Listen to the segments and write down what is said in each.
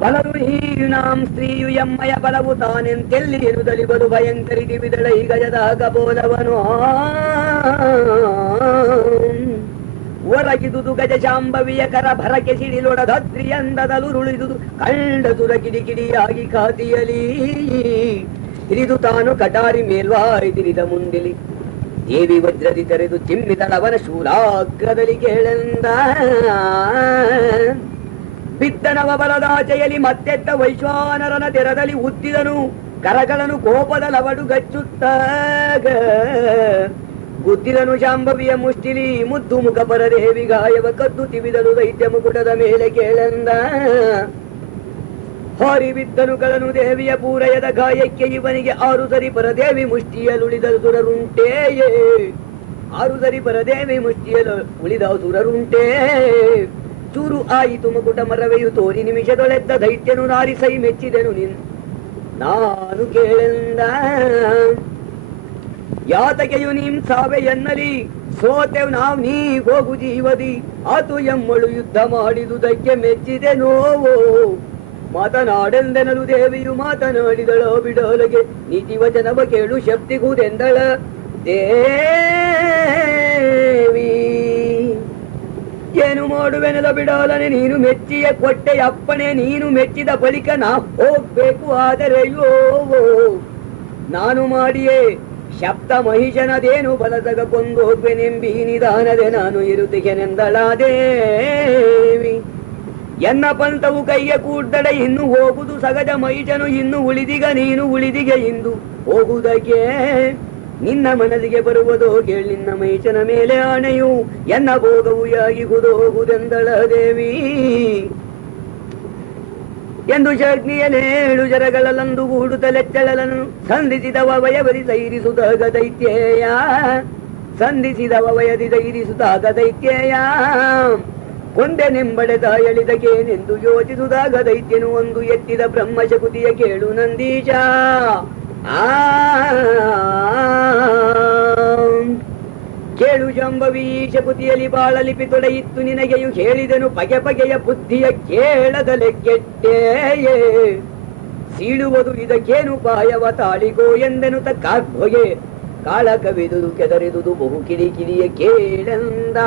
ಬಲರು ಹೀನಾಂ ಸ್ತ್ರೀಯು ಎಮ್ಮಯ ಬಲವು ತಾನೆಂತೆಲ್ಲಿ ಎನ್ನುದಲಿ ಬಲು ಭಯಂಕರಿತಿ ಬಿದಳ ಈ ಗಜದಾಗ ಬೋಲವನು ಒರಗಿದುದು ಗಜ ಶಾಂಭವಿಯ ಕರ ಭರಕೆ ಸಿಡಿಲೊಡಧತ್ರಿಯಂದದಲುರುಳಿದುದು ಕಂಡ ಸುರ ಕಿಡಿಕಿಡಿಯಾಗಿ ಖಾತಿಯಲಿ ತಿರಿದು ತಾನು ಕಟಾರಿ ಮೇಲ್ವಾರಿ ತಿರಿದ ಮುಂದಿಲಿ ದೇವಿ ವಜ್ರದಿ ತೆರೆದು ಚಿಮ್ಮಿದಳವನ ಶೂಲಾಗ್ರದಲ್ಲಿ ಕೇಳೆಂದ ಬಿದ್ದನವ ಬಲದಾಚೆಯಲ್ಲಿ ಮತ್ತೆತ್ತ ವೈಶ್ವಾನರನ ತೆರದಲ್ಲಿ ಉತ್ತಿದನು ಕರಗಳನ್ನು ಕೋಪದ ಲವಡು ಗಚ್ಚುತ್ತಾಗ ಗುದ್ದಿದನು ಶಾಂಭವಿಯ ಮುಷ್ಟಿಲಿ ಮುದ್ದು ಮುಖ ಪರದೇವಿ ಗಾಯವ ಕದ್ದು ತಿವಿದನು ದೈತ್ಯ ಮುಕುಟದ ಮೇಲೆ ಕೇಳೆಂದ ಹಾರಿ ಬಿದ್ದನು ಗಳನು ದೇವಿಯ ಪೂರಯದ ಗಾಯಕ್ಕೆ ಇವನಿಗೆ 6 ಸರಿ ಪರದೇವಿ ಮುಷ್ಟಿಯಲುಳಿದ ಸುರರುಂಟೇಯೇ 6 ಸರಿ ಪರದೇವಿ ಮುಷ್ಟಿಯಲು ಉಳಿದ ಸುರರುಂಟೇ ಚೂರು ಆಯಿತು ಮುಕುಟ ಮರವೆಯು ತೋರಿ ನಿಮಿಷದೊಳೆದ್ದ ದೈತ್ಯನು ನಾರಿಸೈ ಮೆಚ್ಚಿದೆನು ನಾನು ಕೇಳೆಂದ ಯಾತಕೆಯು ನೀಂ ಸಾವೆ ಎನ್ನಲಿ ಸೋತೆವ್ ನಾವ್ ನೀ ಹೋಗು ಜೀವದಿ ಆತು ಎಮ್ಮಳು ಯುದ್ಧ ಮಾಡಿದುದಕ್ಕೆ ಮೆಚ್ಚಿದೆ ನೋವೋ ಮಾತನಾಡೆಂದೆನಲು ದೇವಿಯು ಮಾತನಾಡಿದಳೋ ಬಿಡೋಲಗೆ ನೀತಿ ವಚನವ ಕೇಳು ಶಕ್ತಿಗೂದೆಂದಳ ದೇವಿ ಏನು ಮಾಡುವೆನದ ಬಿಡೋಲನೆ ನೀನು ಮೆಚ್ಚಿಯ ಕೊಟ್ಟೆ ಅಪ್ಪಣೆ ನೀನು ಮೆಚ್ಚಿದ ಬಳಿಕ ನಾ ಹೋಗ್ಬೇಕು ಆದರೆಯೋ ನಾನು ಮಾಡಿಯೇ ಶಬ್ದ ಮಹಿಷನದೇನು ಬಲಸಗ ಕೊಂದು ಹೋಗ್ವೆನೆಂಬಿ ನಿಧಾನದೆ ನಾನು ಇರುತ್ತಿಗೆನೆಂದಳಾದೇವಿ ಎನ್ನ ಪಂಥವು ಕೈಗೆ ಕೂಡ್ದಡೆ ಇನ್ನು ಹೋಗುದು ಸಗಜ ಮಹಿಷನು ಇನ್ನು ಉಳಿದಿಗ ನೀನು ಉಳಿದಿಗೆ ಇಂದು ಹೋಗುವುದಕ್ಕೆ ನಿನ್ನ ಮನದಿಗೆ ಬರುವುದೋ ಕೇಳಿ ನಿನ್ನ ಮಹಿಷನ ಮೇಲೆ ಆಣೆಯು ಎನ್ನ ಭೋಗವು ಯಾಗಿಗುವುದು ಹೋಗುದೆಂದಳ ದೇವಿ ಎಂದು ಶಗ್ನಿಯಲೇಳು ಜರಗಳಲ್ಲಂದು ಗೂಡುತ್ತಲೆಚ್ಚಳಲನು ಸಂಧಿಸಿದವ ವಯವದಿ ಧೈರಿಸುತ್ತಾಗ ದೈತ್ಯೇಯ ಸಂಧಿಸಿದವ ವಯದಿ ಧೈರಿಸುತ್ತಾಗ ದೈತ್ಯೇಯ ಕೊಂದೆನೆಂಬಡೆದ ಎಳಿದಗೇನೆಂದು ಯೋಚಿಸುದಾಗ ದೈತ್ಯನು ಒಂದು ಎತ್ತಿದ ಬ್ರಹ್ಮಶಕುತಿಯ ಕೇಳು ನಂದೀಶ ಕೇಳು ಶಾಂಭವಿ ಶಕುತಿಯಲ್ಲಿ ಬಾಳ ಲಿಪಿ ತೊಡೆಯಿತ್ತು ನಿನಗೆಯು ಹೇಳಿದನು ಬಗೆ ಬಗೆಯ ಬುದ್ಧಿಯ ಕೇಳದಲೆ ಕೆಟ್ಟೆಯೇ ಸೀಳುವುದು ಇದಕ್ಕೇನು ಪಾಯವ ತಾಳಿಗೋ ಎಂದೆನು ತಕ್ಕಾಗ್ಬೊಗೆ ಕಾಳ ಕವಿದುದು ಕೆದರಿದುದು ಬಹು ಕಿಡಿಕಿಡಿಯ ಕೇಳೆಂದ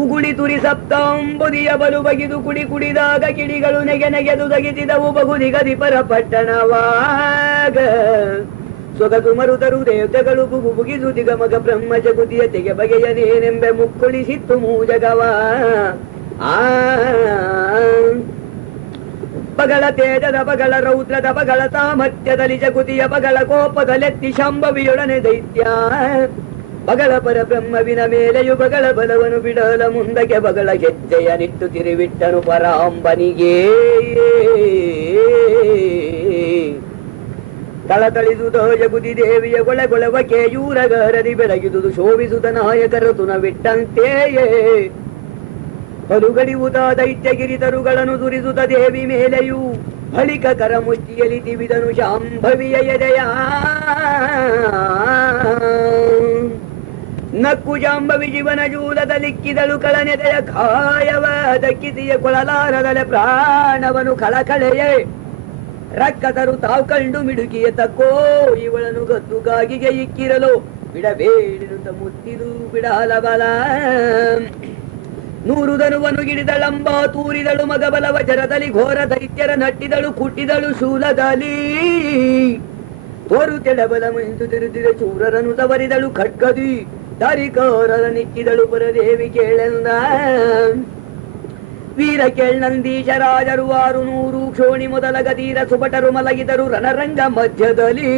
ಉಗುಳಿ ತುರಿ ಸಪ್ತಾಂಬುದಿಯ ಬಲು ಬಗಿದು ಕುಡಿ ಕುಡಿದಾಗ ಕಿಡಿಗಳು ನೆಗೆ ನೆಗೆದು ದಗಿಸಿದವು ಬಹು ನಿಗದಿ ಪರ ಪಟ್ಟಣವಾಗ ಸೊಗದು ಮರುತರು ದೇವತೆಗಳು ಬುಗು ಬುಗಿದು ದಿಗಮಗ ಬ್ರಹ್ಮ ಜಗುತಿಯ ತೆಗೆ ಬಗೆಯನೇನೆಂಬೆ ಮುಕ್ಕುಳಿಸಿತ್ತು ಮೂಜಗವ ಬಗಳ ತೇಜದ ಬಗಳ ರೌದ್ರದ ಬಗಳ ಸಾಮರ್ಥ್ಯದಲ್ಲಿ ಜಗುತಿಯ ಬಗಳ ಕೋಪದಲೆತ್ತಿ ಶಾಂಭವಿಯೊಡನೆ ದೈತ್ಯ ಬಗಳ ಪರ ಬ್ರಹ್ಮವಿನ ಮೇಲೆಯು ಬಗಳ ಬಲವನು ಬಿಡಲ ಮುಂದಕ್ಕೆ ಬಗಳ ಹೆಜ್ಜೆಯ ನಿಟ್ಟು ತಿರುವಿಟ್ಟನು ಪರಾಂಬನಿಗೆ ತಳತಳಿದುದೋ ಜಗುದಿ ದೇವಿಯ ಗೊಳಗೊಳವ ಕೇಯೂರಗಾರದಿ ಬೆಳಗಿದುದು ಶೋಭಿಸುತ್ತ ನಾಯಕರ ತುನವಿಟ್ಟಂತೆಯೇ ಬಲುಗಡಿಯುತ ದೈತ್ಯಗಿರಿತರುಗಳನ್ನು ದುರಿಸುತ್ತ ದೇವಿ ಮೇಲೆಯೂ ಬಳಿಕ ಕರ ಮುಷ್ಟಿಯಲಿ ತಿವಿದನು ಶಾಂಭವಿಯ ಎದೆಯ ನಕ್ಕು ಶಾಂಭವಿ ಜೀವನ ಜೂಲದಲ್ಲಿಕ್ಕಿದಳು ಕಳನೆದೆಯ ಕಾಯವ ದಕ್ಕಿಸಿಯ ಕೊಳಲಾರದಲೆ ಪ್ರಾಣವನು ಕಳಕಳೆಯೇ ರಕ್ಕತರು ತಾವು ಕಂಡು ಮಿಡುಕಿಯ ತಕ್ಕೋ ಇವಳನ್ನು ಗದ್ದುಗಾಗಿಗೆ ಇಕ್ಕಿರಲು ಬಿಡಬೇಡಿರುತ್ತ ಮುತ್ತಿದು ಬಿಡಲ ಬಲ 100 ಧನುವನ್ನು ಗಿಡಿದಳಂಬ ತೂರಿದಳು ಮಗ ಬಲ ವಜರದಲ್ಲಿ ಘೋರ ದೈತ್ಯರ ನಟ್ಟಿದಳು ಕುಟ್ಟಿದಳು ಶೂಲದಲ್ಲಿ ತೋರು ತೆಡಬಲ ಮಿಂಚು ತಿರುತಿದ ಚೂರರನು ತವರಿದಳು ಖಡ್ಗದಿ ದಾರಿಕಾರರ ನಿಕ್ಕಿದಳು ಪರದೇವಿ ಕೇಳೆಂದ ವೀರ ಕೇಳ್ನಂದೀಶ ರಾಜರು 600 ಕ್ಷೋಣಿ ಮೊದಲ ಗದೀರ ಸುಭಟರು ಮಲಗಿದರು ರಣರಂಗ ಮಧ್ಯದಲ್ಲಿ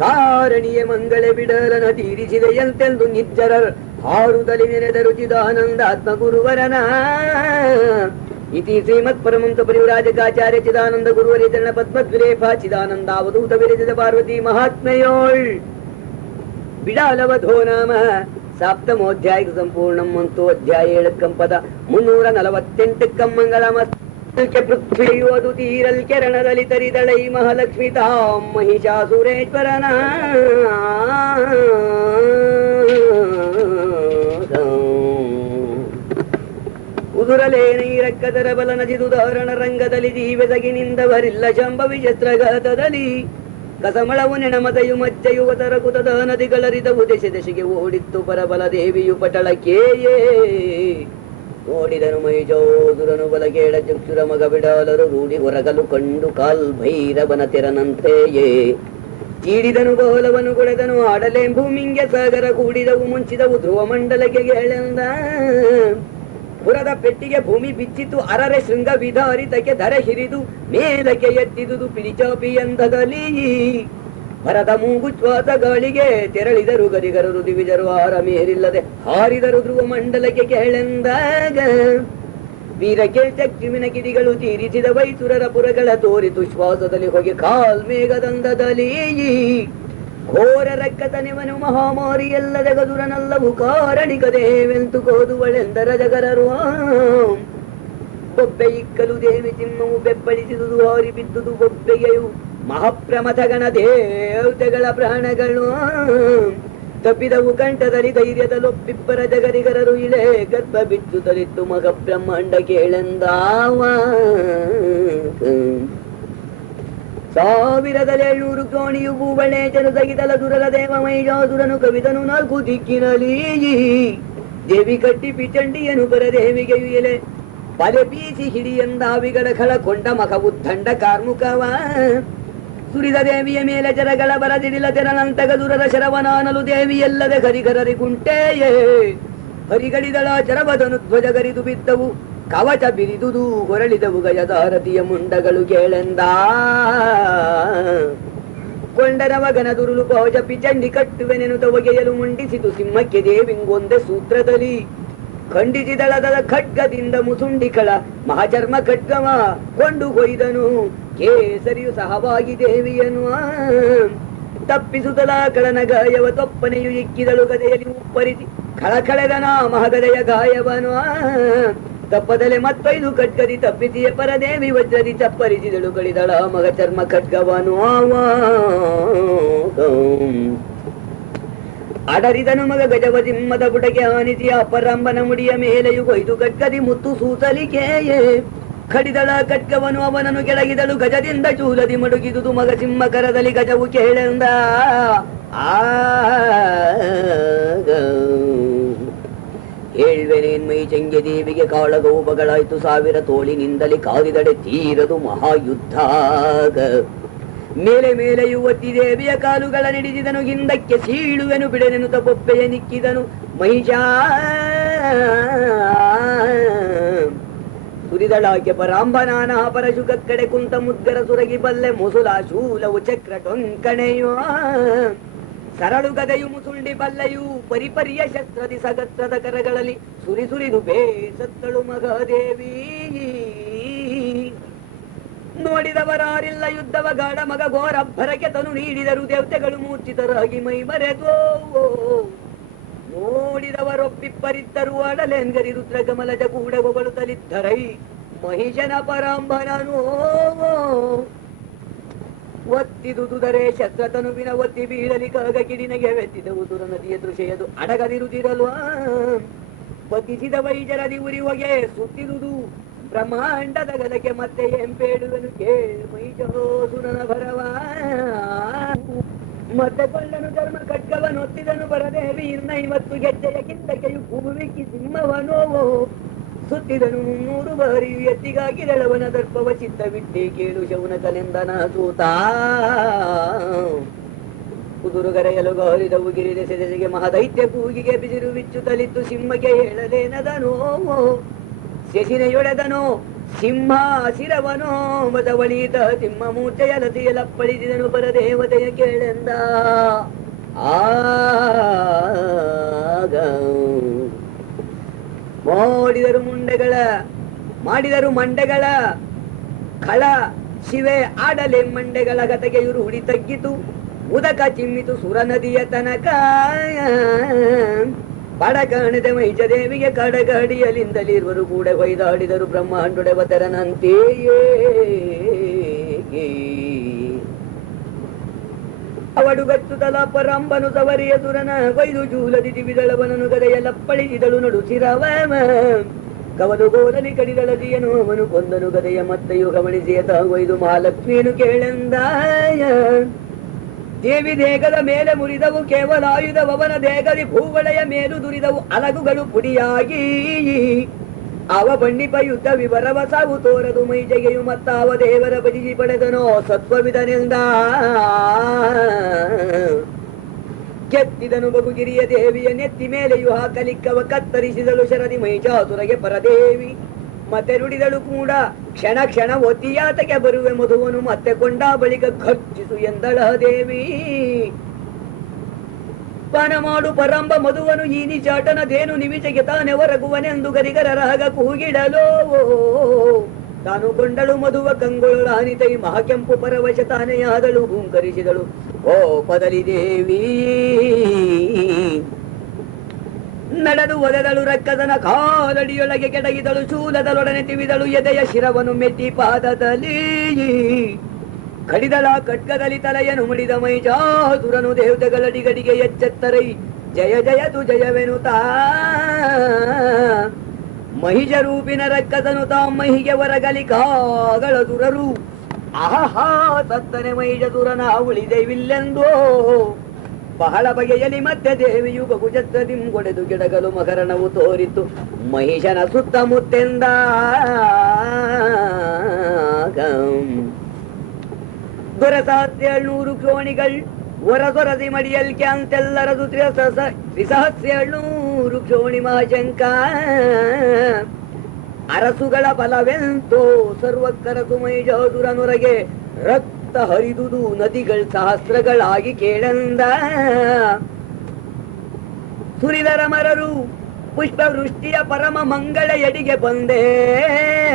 ಕಾರಣಿಯ ಮಂಗಳೆ ಬಿಡರನ ತೀರಿಸಿದೆಯಂತೆಂದು ನಿಚ್ಚರ ಹಾರುದಲ್ಲಿ ನೆನೆದರು ಚಿದಾನಂದಾತ್ಮ ಗುರುವರನ ಇತಿ ಶ್ರೀಮತ್ ಪರಮಂತ ಪರಿವ್ರಾಜಕಾಚಾರ್ಯ ಚಿದಾನಂದ ಗುರುವರಿ ಚರಣ ಪದ್ಮದ್ವಿರೇಫ ಚಿದಾನಂದಾವಧೂತ ವಿರಚಿತ ಪಾರ್ವತಿ ಮಹಾತ್ಮೆಯೋಳ್ ಬಿಡಾಲವಧೋ ನಾಮ ಸಪ್ತಮೋಧ್ಯಾಯ ಸಂಪೂರ್ಣಂ ಮಂತೋಧ್ಯಾಯ 7 ಪದ 348 ಮಂಗಳಮಸ್ತ ಪೃಥ್ವಿಯೋದು ತೀರಲ್ ಕೆರಣದಲ್ಲಿ ತರಿದಳೈ ಮಹಾಲಕ್ಷ್ಮಿ ತಾಂ ಮಹಿಷಾಸುರೇಶ್ವರನ ಉದುರಲೇನೈರಕ್ಕದರ ಬಲ ನಜಿದುದಾರಣ ರಂಗದಲ್ಲಿ ಜೀವೆದಗಿನಿಂದವರಿಲ್ಲ ಶಂಭವಿ ಶಸ್ತ್ರಘಾತದಲ್ಲಿ ಕಸಮಳವು ನೆಣಮದಯು ಮಜ್ಜೆಯು ಒದರ ಕುತದ ನದಿಗಳರಿದವು ದೆಸೆ ದೆಸೆಗೆ ಓಡಿತ್ತು ಪರಬಲ ದೇವಿಯು ಪಟಳಕೇಯೇ ನೋಡಿದನು ಮೈಜೋದುರನು ಬಲಗೇಳ ಚಕ್ಷುರ ಮಗ ಬಿಡಾಲರು ರೂಢಿ ಹೊರಗಲು ಕಂಡು ಕಾಲ್ ಭೈರವನ ತೆರನಂತೆಯೇ ಚೀಡಿದನು ಗೋಲವನು ಕೊಳೆದನು ಆಡಲೆ ಭೂಮಿಂಗೆ ಸಾಗರ ಕೂಡಿದವು ಮುಂಚಿದವು ಧ್ರುವ ಮಂಡಲಕ್ಕೆ ಗೆಳೆಂದ ಪುರದ ಪೆಟ್ಟಿಗೆ ಭೂಮಿ ಬಿಚ್ಚಿತು ಅರರೆ ಶೃಂಗ ವಿಧಾರಿತಕ್ಕೆ ಧರೆ ಹಿರಿದು ಮೇಲಕ್ಕೆ ಎತ್ತಿದುದು ಪಿಡಿಚಾಪಿ ಎಂದದಲ್ಲಿ ಭರದ ಮೂಗು ಶ್ವಾಸ ಗಾಳಿಗೆ ತೆರಳಿದರು ಗರಿಗರರು ದಿವಿಜರು ಆರ ಮೇರಿಲ್ಲದೆ ಹಾರಿದರು ಧ್ರುವ ಮಂಡಲಕ್ಕೆ ಕೆಳೆಂದಾಗ ವೀರಕ್ಕೆ ಚಕ್ಕಿಮಿನ ಕಿಡಿಗಳು ತೀರಿಸಿದ ವೈಸುರರ ಪುರಗಳ ತೋರಿತು ಶ್ವಾಸದಲ್ಲಿ ಹೋಗಿ ಕಾಲ್ಮೇಘದಂದದಲ್ಲಿ ಘೋರ ರಕ್ಕತನಿವನು ಮಹಾಮಾರಿ ಎಲ್ಲದೆ ಗದುರನಲ್ಲವು ಕಾರಣಿಕದೇವೆಂತು ಕೋದುವಳೆಂದರ ಜಗರರು ಬೊಬ್ಬೆ ಇಕ್ಕಲು ದೇವಿ ಸಿಂಹವು ಬೆಪ್ಪಳಿಸಿದುದು ಹಾರಿ ಬಿದ್ದುದು ಬೊಬ್ಬೆಗೆಯು ಮಹಾಪ್ರಮಥಗಣ ದೇವತೆಗಳ ಪ್ರಾಣಗಳು ತಪ್ಪಿದವು ಕಂಠದಲ್ಲಿ ಧೈರ್ಯದಲ್ಲೊಪ್ಪಿಬ್ಬರ ಜಗರಿಗರರು ಇಳೆ ಗರ್ಭ ಬಿದ್ದು ತಲಿತ್ತು ಮಗ ಬ್ರಹ್ಮಾಂಡ ಕೇಳೆಂದಾವ 1700 ಕೋಣಿಯು ಭೂಬಳೆ ಜನುದಗಿದಲ ದುರಲ ದೇವ ಮೈಜಾಸುರನು ಕವಿದನು 4 ದಿಕ್ಕಿನಲ್ಲಿ ದೇವಿ ಕಟ್ಟಿ ಪಿಚಂಡಿಯನು ಪರದೇವಿಗೆಯು ಎಲೆ ಪಲೆ ಬೀಸಿ ಹಿಡಿಯಂದಾವಿಗಳ ಖಳ ಕೊಂಡ ಮಖವು ದಂಡ ಕಾರ್ಮುಕವ ಸುರಿದ ದೇವಿಯ ಮೇಲೆ ಜರಗಳ ಬರದಿಡಿಲ ತೆರನಂತಗ ದುರದ ಶರವನಾನಲು ದೇವಿಯಲ್ಲದೆ ಹರಿಗರರಿಗುಂಟೆಯೇ ಹರಿಗಡಿದಳ ಚರವದನು ಧ್ವಜಗರಿದು ಬಿದ್ದವು ಕವಚ ಬಿರಿದುದು ಹೊರಳಿದವು ಗಯದಾರತಿಯ ಮುಂಡಗಳು ಕೇಳೆಂದ ಕೊಂಡರವ ಗನದುರುಳು ಪೌಜ ಪಿಚಂಡಿ ಕಟ್ಟುವೆನೆನುತ ಒಗೆಯಲು ಮುಂಡಿಸಿತು ಸಿಂಹಕ್ಕೆ ದೇವಿಂಗೊಂದೆ ಸೂತ್ರದಲ್ಲಿ ಖಂಡಿಸಿದಳದ ಖಡ್ಗದಿಂದ ಮುಸುಂಡಿಕಳ ಮಹಾಚರ್ಮ ಖಡ್ಗವ ಕೊಂಡು ಕೊಯ್ದನು ಕೇಸರಿಯು ಸಹವಾಗಿ ದೇವಿಯನು ತಪ್ಪಿಸುತ್ತಲ ಕಳನ ಗಾಯವ ತೊಪ್ಪನೆಯು ಇಕ್ಕಿದಳು ಗದೆಯಲ್ಲಿ ಉಪ್ಪರಿಸಿ ಖಳಖಳೆದನ ಮಹಗದೆಯ ಗಾಯವನು ತಪ್ಪದಲೆ ಮತ್ತೈದು ಖಡ್ಗದಿ ತಪ್ಪಿಸಿಯ ಪರದೇವಿ ವಜ್ರದಿ ಚಪ್ಪರಿಸಿದಳು ಕಳಿದಳ ಮಗ ಚರ್ಮ ಖಡ್ಗವನು ಅಡರಿದನು ಮಗ ಗಜವ ಸಿಂಹದ ಬುಡಗೆ ಆನಿಸಿ ಅಪರಂಬನ ಮುಡಿಯ ಮೇಲೆಯು ಕೊಯ್ದು ಖಡ್ಗದಿ ಮುತ್ತು ಸೂಸಲಿಕೆಯೇ ಕಡಿದಳ ಖಡ್ಗವನು ಅವನನ್ನು ಕೆಳಗಿದಳು ಗಜದಿಂದ ಚೂಲದಿ ಮಡುಗಿದುದು ಮಗ ಸಿಂಹ ಕರದಲ್ಲಿ ಗಜವು ಕೇಳೆಂದ ಹೇಳ್ವೆನೇನ್ಮೈ ಜಂಗೆ ದೇವಿಗೆ ಕಾಳಗೋಪಗಳಾಯ್ತು 1000 ತೋಳಿನಿಂದಲೇ ಕಾದಿದಡೆ ತೀರದು ಮಹಾಯುದ್ಧ ಮೇಲೆ ಮೇಲೆಯು ಒತ್ತಿ ದೇವಿಯ ಕಾಲುಗಳ ನಿಡಿಸಿದನು ಹಿಂದಕ್ಕೆ ಸೀಳುವೆನು ಬಿಡೆನೆನು ತಪ್ಪೊಪ್ಪೆಯ ನಿಕ್ಕಿದನು ಮಹಿಷ ಸುರಿದಳಾಕೆ ಪರಾಂಬನಾನ ಪರಶುಗ ಕಡೆ ಕುಂತ ಮುದ್ಗರ ಸುರಗಿ ಬಲ್ಲೆ ಮುಸುಲ ಶೂಲವು ಚಕ್ರ ಟೊಂಕಣೆಯೋ ಸರಳು ಗದೆಯು ಮುಸುಂಡಿ ಬಲ್ಲೆಯು ಪರಿಪರಿಯ ಶಸ್ತ್ರದಿ ಸಗತ್ರದ ಕರಗಳಲ್ಲಿ ಸುರಿದು ಬೇಸತ್ತಳು ಮಗದೇವಿ ನೋಡಿದವರಾರಿಲ್ಲ ಯುದ್ಧವ ಗಾಢ ಮಗ ಘೋರಬ್ಬರಕ್ಕೆ ತನು ನೀಡಿದರು ದೇವತೆಗಳು ಮೂರ್ಛಿತರಾಗಿ ಮೈ ಮರೆದು ನೋಡಿದವರೊಬ್ಬಿಬ್ಬರಿದ್ದರು ಅಡಲೆಂಗರಿ ರುದ್ರ ಕಮಲಜ ಕೂಡಗೊಗಳು ತಲಿದ್ದರೈ ಮಹಿಷನ ಪರಾಂಬನನು ಒತ್ತಿದುದರೆ ಶಸ್ತ್ರತನುವಿನ ಒತ್ತಿ ಬೀಳಲಿ ಕಾಗ ಕಿಡಿನಗೆ ವೆತ್ತಿದವು ದುರ ನದಿಯ ದೃಶ್ಯದು ಅಡಗದಿರುತ್ತಿರಲ್ವಾ ಬತ್ತಿಸಿದ ವೈಜರದಿ ಉರಿ ಹೊಗೆ ಸುತ್ತಿದುದು ಬ್ರಹ್ಮಾಂಡದ ಗದಕ್ಕೆ ಮತ್ತೆ ಎಂಪೇಳುವನು ಕೇಳ್ಮೈಜೋಸುರನ ಭರವ ಮತ್ತೆ ಕೊಳ್ಳನು ಧರ್ಮ ಖಡ್ಗವನೊತ್ತಿದನು ಬರದೇವಿ 50 ಗೆಜ್ಜೆಯ ಕಿಂದಕೆಯು ಭೂಮಿಕ್ಕಿ ಸಿಂಹವನೋವೋ ಸುತ್ತಿದನು 300 ಬಾರಿಯು ಎತ್ತಿಗಾಗಿದಳವನ ದರ್ಪವ ಚಿತ್ತವಿಟ್ಟೆ ಕೇಳು ಶೌನ ಕಲೆಂದನ ಸೂತ ಕುದುರುಗರೆಯಲು ಗಾರಿದವು ಗಿರಿದೆಸೆದೆಸೆಗೆ ಮಹದೈತ್ಯ ಕೂಗಿಗೆ ಬಿಸಿರು ಬಿಚ್ಚುತ್ತಲಿತ್ತು ಸಿಂಹಕ್ಕೆ ಹೇಳಲೇನದನೋ ಶಶಿನೆಯೊಡೆದನೋ ಸಿಂಹ ಶಿರವನೋ ಮದವಳಿತ ಸಿಂಹ ಮೂರ್ಛೆಯ ಲತೆಯಲಪ್ಪಳಿಸಿದನು ಪರದೇವತೆಯ ಕೇಳೆಂದ ಆಗ ಮಾಡಿದರು ಮಂಡೆಗಳ ಖಳ ಶಿವೆ ಆಡಲೆ ಮಂಡೆಗಳ ಗತಗೆಯು ರೂಢಿ ತಗ್ಗಿತು ಉದಕ ಚಿಮ್ಮಿತು ಸುರ ನದಿಯ ತನಕ ಬಡಕಾಣದೆ ಮೈಜದೇವಿಗೆ ಕಡಗಡಿಯಲಿಂದಲಿರುವರು ಕೂಡ ಕೊಯ್ದಾಡಿದರು ಬ್ರಹ್ಮಾಂಡೊಡೆವತರನಂತೆಯೇ ಅವಡುಗಚ್ಚುತಲ ಪರಂಬನು ಸವರಿಯ ಸುರನ ಕೊಯ್ದು ಜೂಲದಿ ದಿವಿದಳವನನು ಗದೆಯಲ್ಲಪ್ಪಳಿಸಿದಳು ನಡು ಶಿರವ ಕವಲುಗೋಲನಿ ಕಡಿದಳದಿಯನು ಅವನು ಕೊಂದನು ಗದೆಯ ಮತ್ತೆಯು ಗಮನಿಸಿಯ ತಾಗೊಯ್ದು ಮಹಾಲಕ್ಷ್ಮಿಯನ್ನು ಕೇಳೆಂದಾಯ. ದೇವಿ ದೇಗದ ಮೇಲೆ ಮುರಿದವು ಕೇವಲ ಆಯುಧವನ ದೇಗದಿ ಭೂವಳೆಯ ಮೇಲು ದುರಿದವು ಅಲಗುಗಳು ಪುಡಿಯಾಗಿ. ಅವ ಬಣ್ಣಿಪ ಯುದ್ಧ ವಿವರವ ಸಾವು ತೋರದು ಮೈಜೆಗೆಯು ಮತ್ತಾವ ದೇವರ ಭಜಿಸಿ ಪಡೆದನೋ ಸತ್ವವಿದನೆಂದ. ಕೆತ್ತಿದನು ಬಗುಗಿರಿಯ ದೇವಿಯ ನೆತ್ತಿ ಮೇಲೆಯು ಹಾಕಲಿಕ್ಕವ ಕತ್ತರಿಸಿದಳು ಶರದಿ ಮೈಜಾಸುರಗೆ ಪರದೇವಿ. ಮತ್ತೆ ನುಡಿದಳು ಕೂಡ ಕ್ಷಣ ಕ್ಷಣ ಒತ್ತಿಯಾತಕ್ಕೆ ಬರುವೆ ಮಧುವನು ಮತ್ತೆ ಕೊಂಡ ಬಳಿಕ ಖರ್ಚಿಸು ಎಂದಳ ದೇವಿ. ಪಾನ ಮಾಡು ಪರಂಬ ಮಧುವನು ಈ ನಿಚಾಟನದೇನು ನಿಮಿಷಕ್ಕೆ ತಾನೆ ಹೊರಗುವನೆಂದು ಗರಿಗರ ರಾಗ ಕೂಗಿಡಲೋ. ತಾನು ಕೊಂಡಳು ಮಧುವ ಕಂಗೊಳು ರಾನಿತೈ ಮಹಾಕೆಂಪು ಪರವಶ ತಾನೆಯಾದಳು ಹೂಂಕರಿಸಿದಳು ಕೋಪದಲ್ಲಿ ದೇವಿ. ನಡೆದು ಒದೆದಳು ರಕ್ಕಸನ ಕಾಲಡಿಯೊಳಗೆ ಕೆಡಗಿದಳು ಶೂಲದಲೊಡನೆ ತಿವಿದಳು ಎದೆಯ ಶಿರವನ್ನು ಮೆಟ್ಟಿ ಪಾದದಲ್ಲಿ. ಕಡಿದಳ ಖಡ್ಗದಲ್ಲಿ ತಲೆಯನ್ನು ಮುಡಿದ ಮೈಜಾಸುರನು ದೇವತೆಗಳಡಿಗಡಿಗೆ ಎಚ್ಚೆತ್ತರೈ ಜಯ ಜಯತು ಜಯವೆನುತಾ. ಮಹಿಷ ರೂಪಿನ ರಕ್ಕಸನು ತಾಮಹಿಗೆ ಹೊರಗಲಿ ಕಾಗಳ ದುರರು. ಆಹಾ ಸತ್ತನೆ ಮಹಿಷಸುರನ ಉಳಿದೆವಿಲ್ಲೆಂದೋ. ಬಹಳ ಬಗೆಯಲಿ ಮತ್ತೆ ದೇವಿಯು ಬಹುಜತ್ರದಿಂ ಕೊಡೆದು ಗಿಡಗಲು ಮಕರಣವು ತೋರಿತು ಮಹಿಷನ ಸುತ್ತಮುತ್ತೆಂದ. ದೊರೆಸಾತ್ರೇಳ್ನೂರು ಕ್ಷೋಣಿಗಳು ಹೊರದೊರದಿ ಮಡಿಯಲ್ ಕ್ಯಾಂತೆಲ್ಲರದು 3700 ಕ್ಷೋಣಿ ಮಹಾಶಂಕ. ಅರಸುಗಳ ಬಲವೆಂತೋ ಸರ್ವಕ್ಕರಸು ಮೈಜಾಸುರನೊರಗೆ ರಕ್ತ ಹರಿದುದು ನದಿಗಳು ಸಹಸ್ರಗಳಾಗಿ ಕೇಳಂದ. ಸುರಿದರ ಮರರು ಪುಷ್ಪ ವೃಷ್ಟಿಯ ಪರಮ ಮಂಗಳ ಎಡಿಗೆ ಬಂದೇ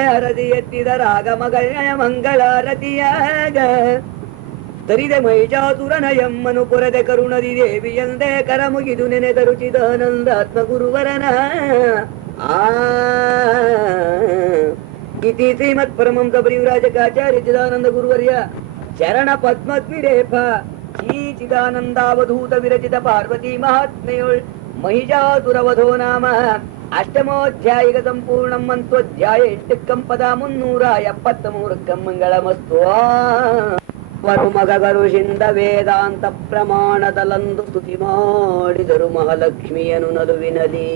ಹರದಿ ಎತ್ತಿದ ರಾಗ ಮಗಳ ಮಂಗಳಾರತಿಯಾಗ. ತರಿದೆ ಮೈಜಾಸುರನ ಎಮ್ಮನು ಪೊರೆದೆ ಕರುಣದಿ ದೇವಿಯಂದೇ ಕರ ಮುಗಿದು ನೆನೆದರು ಚಿದಾನಂದಾತ್ಮ ಗುರುವರನ. ಇತಿ ಶ್ರೀಮತ್ ಪರಮಂಸ ಪರಿವ್ರಾಜಕಾಚಾರ್ಯ ಚಿದಾನಂದ ಗುರುವರ್ಯ ಚರಣ ಪದ್ಮದ್ವಿರೇಫ ಶ್ರೀ ಚಿದಾನಂದಾವಧೂತ ವಿರಚಿತ ಪಾರ್ವತಿ ಮಹಾತ್ಮೆಯೊಳ್ ಮಹಿಷಾಸುರವಧೋ ನಾಮ ಅಷ್ಟಮೋಧ್ಯಾಯಿಗ ಸಂಪೂರ್ಣಂ ಮಂತ್ವಧ್ಯಾಯ 8 ಪದ 373 ಮಂಗಳಮಸ್ತು. ಮಗಗರು ಶಿಂದ ವೇದಾಂತ ಪ್ರಮಾಣದಲ್ಲಂದು ಸ್ತುತಿ ಮಾಡಿದರು ಮಹಾಲಕ್ಷ್ಮಿಯನು ನಲುವಿನಲಿ.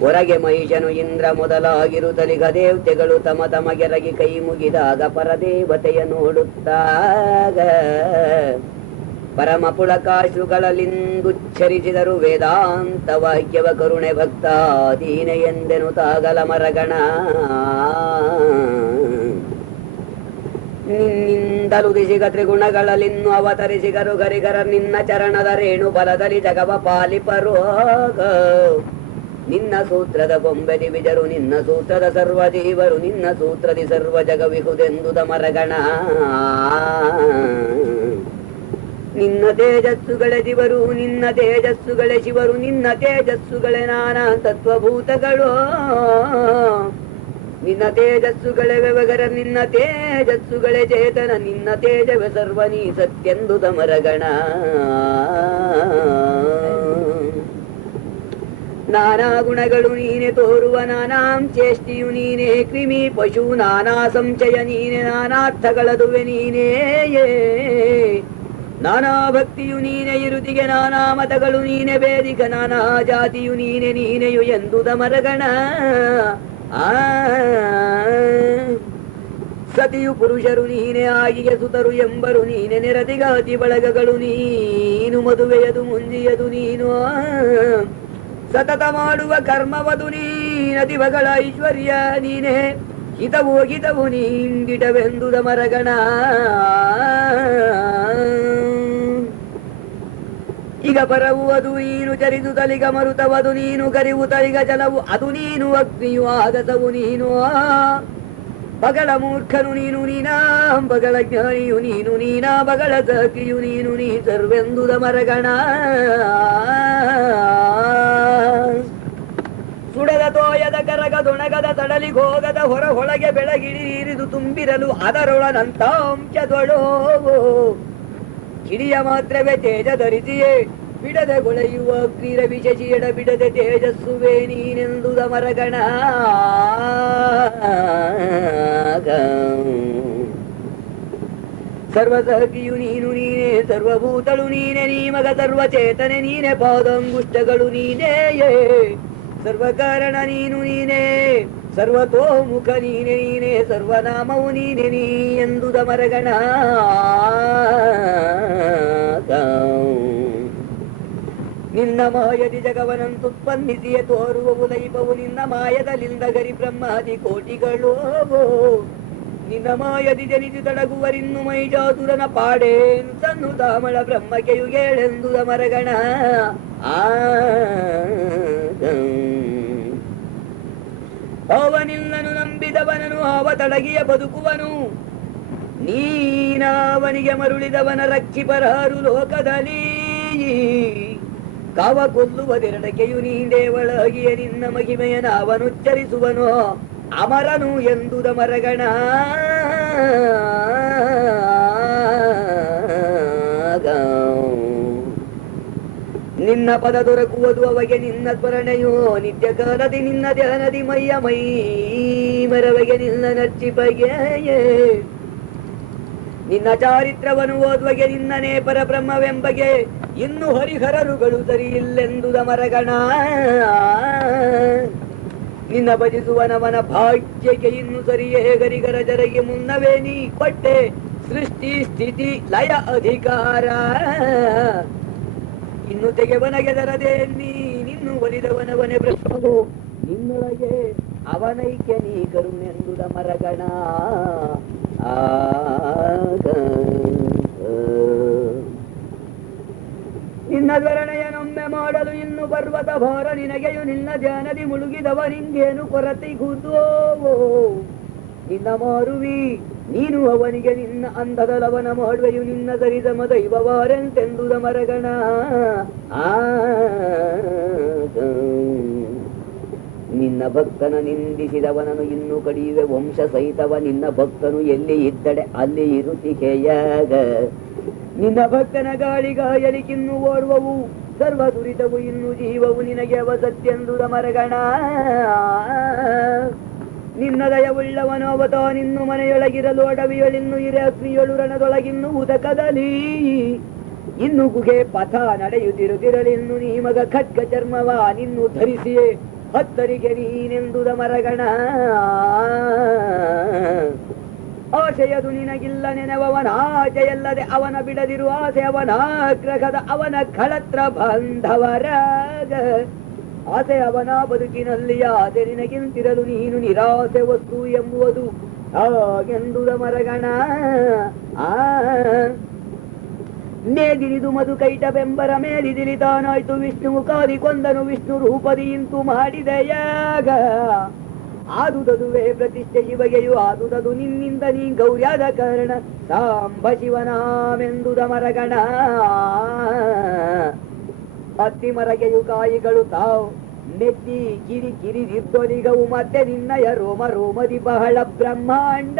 ಹೊರಗೆ ಮಹಿಷನು ಇಂದ್ರ ಮೊದಲಾಗಿರುತ್ತಲಿಗ ದೇವತೆಗಳು ತಮ ತಮಗೆರಗಿ ಕೈ ಮುಗಿದಾಗ ಪರದೇವತೆಯ ನೋಡುತ್ತಾಗ ಪರಮ ಪುಳಕಾಶುಗಳಲ್ಲಿಂದುಚ್ಚರಿಸಿದರು ವೇದಾಂತ ವಾಕ್ಯವ ಕರುಣೆ ಭಕ್ತಾದೀನ ಎಂದೆನು ತಾಗಲ ಮರಗಣ. ನಿನ್ನಿಂದಲು ದಿಶಿಗ ತ್ರಿಗುಣಗಳಲ್ಲಿನ್ನು ಅವತರಿಸಿಗರು ಗರಿಗರ ನಿನ್ನ ಚರಣದ ರೇಣು ಫಲದಲ್ಲಿ ಜಗವ ಪಾಲಿಪರೋಗ. ನಿನ್ನ ಸೂತ್ರದ ಬೊಂಬೆದಿ ವಿಜರು ನಿನ್ನ ಸೂತ್ರದ ಸರ್ವ ಜೀವರು ನಿನ್ನ ಸೂತ್ರದಿ ಸರ್ವ ಜಗವಿಹುದೆಂದುದ ಮರಗಣ. ನಿನ್ನ ತೇಜಸ್ಸುಗಳೇ ದಿವರು ನಿನ್ನ ತೇಜಸ್ಸುಗಳೇ ಶಿವರು ನಿನ್ನ ತೇಜಸ್ಸುಗಳೇ ನಾನಾ ತತ್ವಭೂತಗಳು. ನಿನ್ನ ತೇಜಸ್ಸುಗಳೇ ವ್ಯವಗರ ನಿನ್ನ ತೇಜಸ್ಸುಗಳೇ ಚೇತನ ನಿನ್ನ ತೇಜವೇ ಸರ್ವನೀ ಸತ್ಯೆಂದುದ ಮರಗಣ. ನಾನಾ ಗುಣಗಳು ನೀನೆ ತೋರುವ ನಾನಾಂ ಚೇಷ್ಟಿಯು ನೀನೇ ಕ್ರಿಮಿ ಪಶು ನಾನಾ ಸಂಚಯ ನೀನೆ ನಾನಾರ್ಥಗಳದುವೆ ನೀನೇ. ನಾನಾ ಭಕ್ತಿಯು ನೀನೆ ಇರುತಿಗೆ ನಾನಾ ಮತಗಳು ನೀನೆ ವೇದಿಕ ನಾನಾ ಜಾತಿಯು ನೀನೆ ನೀನೆಯು ಎಂದುದ ಮರಗಣ. ಸತಿಯು ಪುರುಷರು ನೀನೆ ಆಗಿಗೆ ಸುತರು ಎಂಬರು ನೀನೆ ನೆರದಿಗಾತಿ ಬಳಗಗಳು ನೀನು ಮದುವೆಯದು ಮುಂಜಿಯದು ನೀನು ಸತತ ಮಾಡುವ ಕರ್ಮವದು ನೀನದಿವಗಳ ಐಶ್ವರ್ಯ ನೀನೆ ಹಿತವು ನೀಂದಿಟವೆಂದುದ ಮರಗಣ. ಈಗ ಪರವು ಅದು ನೀನು ಚರಿದು ತಲಿಗ ಮರುತವದು ನೀನು ಕರಿವು ತಲಿಗ ಜಲವು ಅದು ನೀನು ಅಗ್ನಿಯು ಆಗಸವು ನೀನು. ಬಗಳ ಮೂರ್ಖನು ನೀನು ನೀನಾ ಬಗಳ ಜ್ಞಾನಿಯು ನೀನು ನೀನಾ ಬಗಳ ಸಖಿಯು ನೀನು ನೀ ಸರ್ವೆಂದುದ ಮರಗಣ. ಸುಡದ ತೋಯದ ಕರಗ ದೊಣಗದ ತಡಲಿಗೋಗದ ಹೊರಹೊಳಗೆ ಬೆಳಗಿಡಿರಿದು ತುಂಬಿರಲು ಅದರೊಳನಂತಾಂಶದೊಳೋ ಕಿಡಿಯ ಮಾತ್ರವೇ ತೇಜ ಧರಿಸಿಯೇ ಬಿಡದೆ ಗೊಳೆಯುವ ಕ್ರೀರ ವಿಶೇಷಿಯಡ ಬಿಡದೆ ತೇಜಸ್ಸುವೆ ನೀನೆಂದುದ ಮರಗಣ ಸರ್ವಸಹಕಿಯು ನೀನು ನೀನೇ ಸರ್ವಭೂತಳು ನೀನೆ ನೀ ಮಗ ಸರ್ವಚೇತನೆ ನೀನೆ ಪಾದಂಗುಷ್ಟಗಳು ನೀನೇಯೇ ಸರ್ವಕಾರಣ ನೀನು ನೀನೇ ಸರ್ವತೋಮುಖ ನೀನೆ ನೀನೆ ಸರ್ವನಾಮವು ನೀನೆ ನೀ ಎಂದುದ ಮರಗಣ ನಿನ್ನ ಮಾಯದಿ ಜಗವನಂತುತ್ಪನ್ನಿಸಿಯೇ ತೋರುವವು ಲೈಪವು ನಿನ್ನ ಮಾಯದಲ್ಲಿಂದ ಗರಿ ಬ್ರಹ್ಮಾದಿ ಕೋಟಿಗಳು ನಿನ್ನ ಮಾಯದಿ ಜನಿಸಿ ತಡಗುವರಿನ್ನು ಮೈಜಾಸುರನ ಪಾಡೇ ತನ್ನು ತಾಮಳ ಬ್ರಹ್ಮಕೆಯುಗೇಳೆಂದುದ ಮರಗಣ ಅವನಿಲ್ಲನು ನಂಬಿದವನನು ಅವ ತಡಗಿಯ ಬದುಕುವನು ನೀನಾವನಿಗೆ ಮರುಳಿದವನ ರಕ್ಷಿಪರರು ಲೋಕದಲ್ಲಿ ಕಾವ ಕೊಲ್ಲುವುದೆರಡಕೆಯು ನೀಂದೇವಳಾಗಿಯ ನಿನ್ನ ಮಹಿಮೆಯ ನಾವನುಚ್ಚರಿಸುವನು ಅಮರನು ಎಂದುದ ಮರಗಣ ನಿನ್ನ ಪದ ದೊರಕುವುದು ಅವಗೆ ನಿನ್ನ ಸ್ಮರಣೆಯೋ ನಿತ್ಯ ಕಾಲದಿ ನಿನ್ನ ಧ್ಯಾನದಿ ಮೈಯ ಮೈ ಮರವಗೆ ನಿನ್ನ ನಚ್ಚಿಪಗೆ ನಿನ್ನ ಚಾರಿತ್ರವನ್ನು ಓದುವಗೆ ನಿನ್ನನೇ ಪರಬ್ರಹ್ಮವೆಂಬಗೆ ಇನ್ನು ಹರಿಹರರುಗಳು ಸರಿ ಇಲ್ಲೆಂದುದ ಮರಗಣ ನಿನ್ನ ಭಜಿಸುವನವನ ಭಾಗ್ಯಕ್ಕೆ ಇನ್ನು ಸರಿಯೇ ಗರಿಗರ ಜರಗೆ ಮುನ್ನವೇ ನೀ ಪಟ್ಟೆ ಸೃಷ್ಟಿ ಸ್ಥಿತಿ ಲಯ ಅಧಿಕಾರ ಇನ್ನು ತೆಗೆವನಗೆ ದರದೆ ನೀನಿನ್ನು ಒಲಿದವನವನೇ ಬ್ರಹ್ಮವು ನಿನ್ನೊಳಗೆ ಅವನೈಕ್ಯ ನೀ ಕರುಣೆಂದುದ ಮರಗಣ ನಿನ್ನ ಧ್ವರಣೆಯನೊಮ್ಮೆ ಮಾಡಲು ಇನ್ನು ಪರ್ವತ ಭಾರ ನಿನಗೆಯು ನಿನ್ನ ಧ್ಯಾನದಿ ಮುಳುಗಿದವ ನಿಂಗೇನು ಕೊರತೆಗೂತೋ ನಿನ್ನ ಮಾರುವಿ ನೀನು ಅವನಿಗೆ ನಿನ್ನ ಅಂಧದಲವನ ಮಾಡುವೆಯು ನಿನ್ನ ಸರಿಸಮ ದೈವವಾರೆಂತೆಂದುದ ಮರಗಣ ನಿನ್ನ ಭಕ್ತನ ನಿಂದಿಸಿದವನನು ಇನ್ನು ಕಡಿಯುವೆ ವಂಶ ಸಹಿತವ ನಿನ್ನ ಭಕ್ತನು ಎಲ್ಲಿ ಇದ್ದಡೆ ಅಲ್ಲಿ ಇರುತ್ತಿಕೆಯಾಗ ನಿನ್ನ ಭಕ್ತನ ಗಾಳಿಗಾಯಲಿಕ್ಕಿನ್ನು ಓರ್ವವು ಸರ್ವ ದುರಿತವು ಇನ್ನು ಜೀವವು ನಿನಗೆ ಅವಸತ್ಯೆಂದುದ ಮರಗಣ ನಿನ್ನ ದಯವುಳ್ಳವನು ಅವತೋ ನಿನ್ನು ಮನೆಯೊಳಗಿರಲು ಅಡವಿಯೊಳಿನ್ನು ಇರೆ ಅಗ್ನಿಯೊಳು ರಣದೊಳಗಿನ್ನು ಉದಕದಲ್ಲಿ ಇನ್ನು ಗುಗೆ ಪಥ ನಡೆಯುತ್ತಿರುತ್ತಿರಲಿನ್ನು ನೀ ಮಗ ಖಡ್ಗ ಚರ್ಮವ ನಿನ್ನು ಧರಿಸಿಯೇ ಹತ್ತರಿಗೆ ನೀನೆಂದುದ ಮರಗಣ ಆಶೆಯದು ನಿನಗಿಲ್ಲ ನೆನವವನ ಆಚೆಯಲ್ಲದೆ ಅವನ ಬಿಡದಿರು ಆಸೆ ಅವನ ಗ್ರಹದ ಅವನ ಖಳತ್ರ ಬಾಂಧವರಾಗ ಆಸೆ ಅವನ ಬದುಕಿನಲ್ಲಿ ಆಸೆ ನಿನಗಿಂತಿರಲು ನೀನು ನಿರಾಸೆ ವಸ್ತು ಎಂಬುವುದು ಹಾಗೆಂದುದ ಮರಗಣ ನೇದಿರಿದು ಮಧು ಕೈಟ ಬೆಂಬರ ಮೇಲಿದಿಲಿತಾನಾಯ್ತು ವಿಷ್ಣು ಕಾದಿ ಕೊಂದನು ವಿಷ್ಣು ರೂಪದಿ ಇಂತು ಮಾಡಿದೆಯಾಗ ಆದುದದುವೆ ಪ್ರತಿಷ್ಠೆ ಶಿವಗೆಯು ಆದುದದು ನಿನ್ನಿಂದ ನೀ ಗೌರ್ಯಾದ ಕಾರಣ ಸಾಂಬ ಶಿವನಾಮೆಂದುದ ಮರಗಣ ಹತ್ತಿ ಮರಗೆಯು ಕಾಯಿಗಳು ತಾವು ಮೆತ್ತಿ ಕಿರಿ ಕಿರಿದಿದ್ದೊಲಿಗವು ಮತ್ತೆ ನಿನ್ನಯ ರೋಮ ರೋಮದಿ ಬಹಳ ಬ್ರಹ್ಮಾಂಡ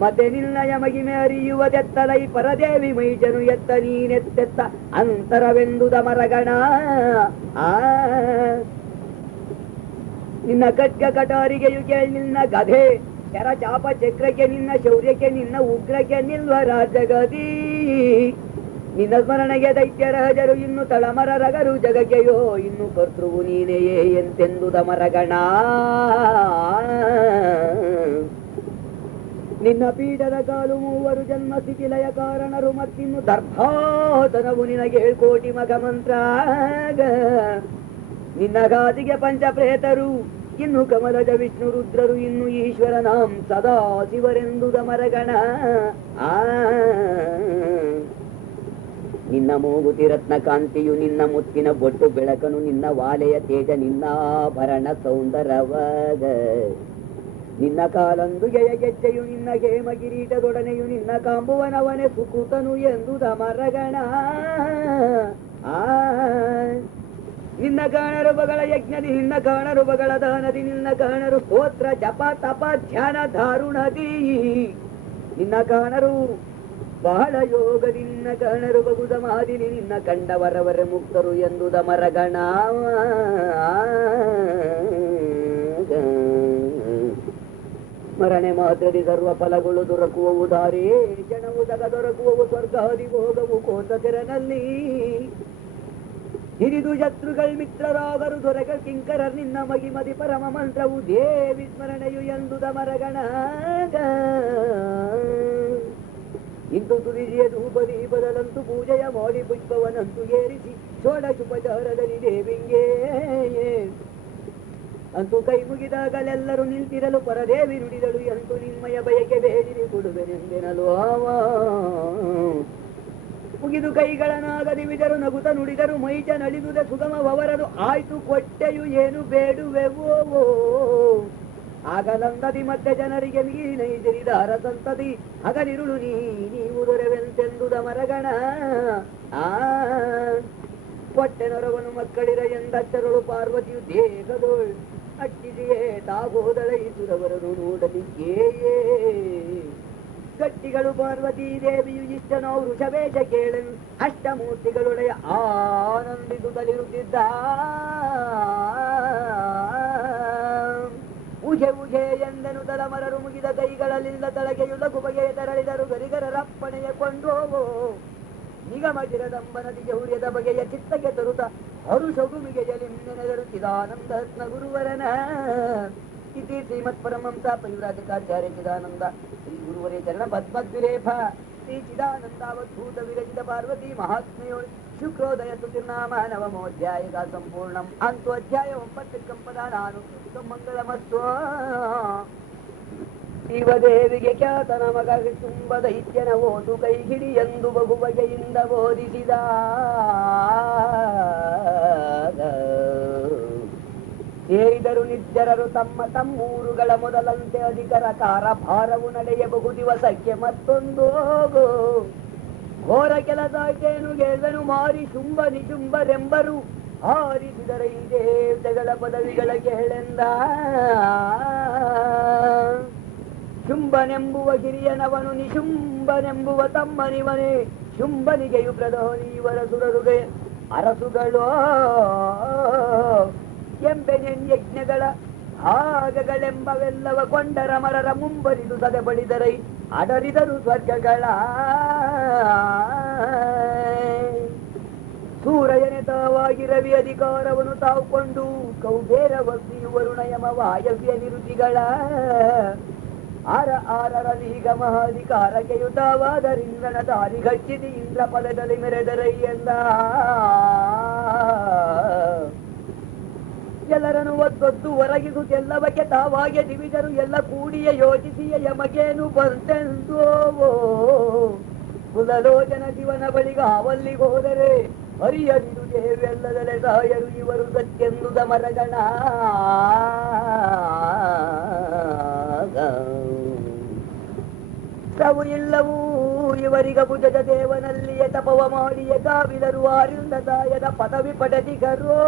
ಮತ್ತೆ ನಿನ್ನಯ ಮಗಿಮೆ ಅರಿಯುವುದೆತ್ತಲೈ ಪರದೇವಿ ಮೈಜನು ಎತ್ತ ನೀನೆತ್ತೆತ್ತ ಅಂತರವೆಂದುದ ಮರಗಣ ನಿನ್ನ ಖಡ್ಗ ಕಟಾರಿಗೆಯು ಕೇಳಿ ನಿನ್ನ ಗಧೆ ಕೆರ ಚಾಪ ಚಕ್ರಕ್ಕೆ ನಿನ್ನ ಶೌರ್ಯಕ್ಕೆ ನಿನ್ನ ಉಗ್ರಕ್ಕೆ ನಿಲ್ವ ರಾಜಗದಿ ನಿನ್ನ ಸ್ಮರಣೆಗೆ ದೈತ್ಯರ ಹಜರು ಇನ್ನು ತಳಮರ ರಗರು ಜಗಗೆಯೋ ಇನ್ನು ಕರ್ತೃವು ನೀನೆಯೇ ಎಂತೆಂದುದ ಮರಗಣ ನಿನ್ನ ಪೀಠದ ಕಾಲು ಮೂವರು ಜನ್ಮ ಸ್ಥಿತಿಲಯ ಕಾರಣರು ಮತ್ತಿನ್ನು ದರ್ಭಾತನವು ನಿನಗೆ ಕೋಟಿ ಮಗ ಮಂತ್ರ ನಿನ್ನ ಗಾದಿಗೆ ಪಂಚಪ್ರೇತರು ಇನ್ನು ಕಮಲದ ವಿಷ್ಣು ರುದ್ರರು ಇನ್ನು ಈಶ್ವರನಾಂ ಸದಾ ಶಿವರೆಂದುದ ಮರಗಣ ನಿನ್ನ ಮೂಗುತಿ ರತ್ನ ಕಾಂತಿಯು ನಿನ್ನ ಮುತ್ತಿನ ಬೊಟ್ಟು ಬೆಳಕನು ನಿನ್ನ ವಾಲೆಯ ತೇಜ ನಿನ್ನಾಭರಣ ಸೌಂದರವಾದ ನಿನ್ನ ಕಾಲಂದುಗೆಯ ಗೆಜ್ಜೆಯು ನಿನ್ನ ಹೇಮ ಕಿರೀಟದೊಡನೆಯು ನಿನ್ನ ಕಾಂಬುವನವನೆ ಸುಕುತನು ಎಂದುದ ಮರಗಣ ನಿನ್ನ ಕಾಣರುಪಗಳ ಯಜ್ಞದಿ ನಿನ್ನ ಕಾಣರುಪಗಳ ದಾನದಿ ನಿನ್ನ ಕಾಣರು ಸ್ತೋತ್ರ ಜಪ ತಪ ಧ್ಯಾನ ದಾರುಣದಿ ನಿನ್ನ ಕಾಣರು ಬಹಳ ಯೋಗದಿಂದ ನಿನ್ನ ಕರ್ಣರು ಬಗುದ ಮಾದಿನಿ ನಿನ್ನ ಕಂಡವರವರೆ ಮುಕ್ತರು ಎಂದುದ ಮರಗಣ ಮರಣೆ ಮಾತ್ರದಿ ಸರ್ವ ಫಲಗಳು ದೊರಕುವವು ದಾರಿ ಜನವು ದಗ ದೊರಕುವವು ಸ್ವರ್ಗಾದಿ ಭೋಗವು ಕೋತ ತೆರನಲ್ಲಿ ಹಿರಿದು ಶತ್ರುಗಳ್ ಮಿತ್ರರಾಗರು ದೊರೆಗಳ ಕಿಂಕರ ನಿನ್ನ ಮಗಿಮದಿ ಪರಮ ಮಂತ್ರವು ದೇವಿ ಸ್ಮರಣೆಯು ಎಂದುದ ಮರಗಣ ಇಂದು ತುರಿಜಿಯ ಧೂಪ ದೀಪದಲ್ಲಂತೂ ಪೂಜೆಯ ಮಾಡಿ ಪುಷ್ಪವನಂತೂ ಏರಿಸಿ ಷೋಡಶುಪಚಾರದಲ್ಲಿ ದೇವಿಂಗೇ ಅಂತೂ ಕೈ ಮುಗಿದಾಗಲೆಲ್ಲರೂ ನಿಂತಿರಲು ಪರದೇವಿ ನುಡಿದಳು ಎಂತೂ ನಿಮ್ಮಯ ಬಯಕೆ ಬೇಡಿರಿ ಕೊಡುವೆನೆಂದೆನಲು ಮುಗಿದು ಕೈಗಳನ್ನಾಗದಿ ವಿದರು ನಗುತ ನುಡಿದರು ಮೈಚ ನಳಿದುದ ಸುಗಮವರದು ಆಯ್ತು ಕೊಟ್ಟೆಯು ಏನು ಬೇಡುವೆವೋ ಆಗಲಂದದಿ ಮತ್ತೆ ಜನರಿಗೆ ಮೀನೈದಿರಿದಾರ ಸಂತತಿ ಹಗಲಿರುಳು ನೀವು ದೊರೆವೆಂತೆಂದುದ ಮರಗಣ ಕೊಟ್ಟೆ ನೊರವನು ಮಕ್ಕಳಿರ ಎಂದಟ್ಟರಳು ಪಾರ್ವತಿಯು ದೇಹದೋಳ್ ಅಟ್ಟಿದೆಯೇ ತಾಗೋದಳೈಸುರವರನು ನೋಡಲಿಕ್ಕೇಯೇ ಗಟ್ಟಿಗಳು ಪಾರ್ವತೀ ದೇವಿಯು ಇಷ್ಟನೋ ವೃಷವೇಷ ಕೇಳನು ಅಷ್ಟಮೂರ್ತಿಗಳೊಡೆಯ ಆನಂದಿಸುತ್ತಲಿರುತ್ತಿದ್ದ ಉಜೆ ಉಜೆ ಎಂದನು ತಲಮರರು ಮುಗಿದ ಕೈಗಳಲ್ಲಿಂದ ತಳಗೆಯು ಲಘು ಬಗೆಯ ತೆರಳಿದರು ಗರಿಗರರಪ್ಪಣೆಯ ಕೊಂಡೋವೋ ನಿಗಮ ಚಿರದಂಬನದಿಗೆ ಹುರಿಯದ ಬಗೆಯ ಚಿತ್ತಕ್ಕೆ ತರುತ್ತ ಹರುಷಗುಮಿಗೆಯಲಿ ನೆನೆದರು ಚಿದಾನಂದ ರತ್ನ ಗುರುವರನ ಇತಿ ಶ್ರೀಮತ್ ಪರಮಂಸ ಪಯುರಾಜಕಾಚಾರ್ಯ ಚಿದಾನಂದ ಶ್ರೀ ಗುರುವರೇ ಚರಣ ಪದ್ಮದ್ವಿಲೇಫ ಶ್ರೀ ಚಿದಾನಂದಾವಧೂತ ವಿರಚಿತ ಪಾರ್ವತಿ ಮಹಾತ್ಮೆಯೋಳು ಶುಕ್ರೋದಯ ಸುತಿರ್ನಾಮ ನವಮೋಧ್ಯಾಯದ ಸಂಪೂರ್ಣಂ ಅಂತು ಅಧ್ಯಾಯ 9 ಕಂಪದ ನಾನು ಮಂಗಳಮಸ್ತು ಶಿವದೇವಿಗೆ ಖ್ಯಾತನ ಮಗ ತುಂಬ ದೈತ್ಯನ ಓದು ಕೈ ಹಿಡಿ ಎಂದು ಬಹು ಬಗೆಯಿಂದ ಬೋಧಿಸಿದ ಸೇರಿದರು ನಿರ್ಜರರು ತಮ್ಮ ತಮ್ಮೂರುಗಳ ಮೊದಲಂತೆ ಅಧಿಕರ ಕಾರಭಾರವು ನಡೆಯ ಬಹು ದಿವಸಕ್ಕೆ ಮತ್ತೊಂದು ಘೋರ ಕೆಲಸಾಯ್ತೇನು ಗೆಲ್ವೆನು ಮಾರಿ ಶುಂಭ ನಿಶುಂಭರೆಂಬರು ಹಾರಿಸಿದರ ಈ ದೇವತೆಗಳ ಪದವಿಗಳ ಕೇಳೆಂದ ಶುಂಭನೆಂಬುವ ಹಿರಿಯನವನು ನಿಶುಂಭನೆಂಬುವ ತಮ್ಮನಿವನೇ ಶುಂಭನಿಗೆಯು ಪ್ರಧಾನಿ ಇವರ ಸುರರುಗೆ ಅರಸುಗಳು ಎಂಬೆನೆನ್ ಯಜ್ಞಗಳ ಭಾಗಗಳೆಂಬವೆಲ್ಲವ ಕೊಂಡರ ಮರರ ಮುಂಬರಿದು ಸದೆ ಬಡಿದರೈ ಅಡರಿದರು ಸ್ವರ್ಗಗಳ ಸೂರಯನೆ ತಾವಾಗಿ ರವಿ ಅಧಿಕಾರವನ್ನು ತಾವುಕೊಂಡು ಕೌಬೇರ ವಸ್ತಿಯು ವರುಣಯಮ ವಾಯವ್ಯ ನಿರುತಿಗಳ ಆರರ ಮಹಾಧಿಕಾರಕೆಯುತವಾದರಿಂದನ ದಾರಿ ಗಚ್ಚಿದಿ ಇಂದ್ರ ಪದದಲ್ಲಿ ಮೆರೆದರೈ ಎಂದ ಎಲ್ಲರನ್ನು ಒತ್ತೊತ್ತು ಹೊರಗಿಸುತ್ತೆಲ್ಲವಕ್ಕೆ ತಾವಾಗೆ ದಿವಿದರು ಎಲ್ಲ ಕೂಡಿಯ ಯೋಚಿಸಿಯ ಯಮಗೇನು ಬಂತೆಂದೋ ಕುಲಲೋಚನ ಶಿವನ ಬಳಿಗ ಅವಲ್ಲಿಗೆ ಹೋದರೆ ಹರಿಯದಿದು ದೇವೆಲ್ಲದಲೆ ಸಾಯರು ಇವರು ಸತ್ಯೆಂದುದ ಮರಗಣ ಪ್ರಭು ಇಲ್ಲವೂ ಇವರಿಗ ಭುಜದ ದೇವನಲ್ಲಿಯೇ ತಪವ ಮಾಡಿಯ ಕಾವಿದರು ಆರಿಂದ ತಾಯದ ಪದವಿ ಪಡೆದಿಗರೋ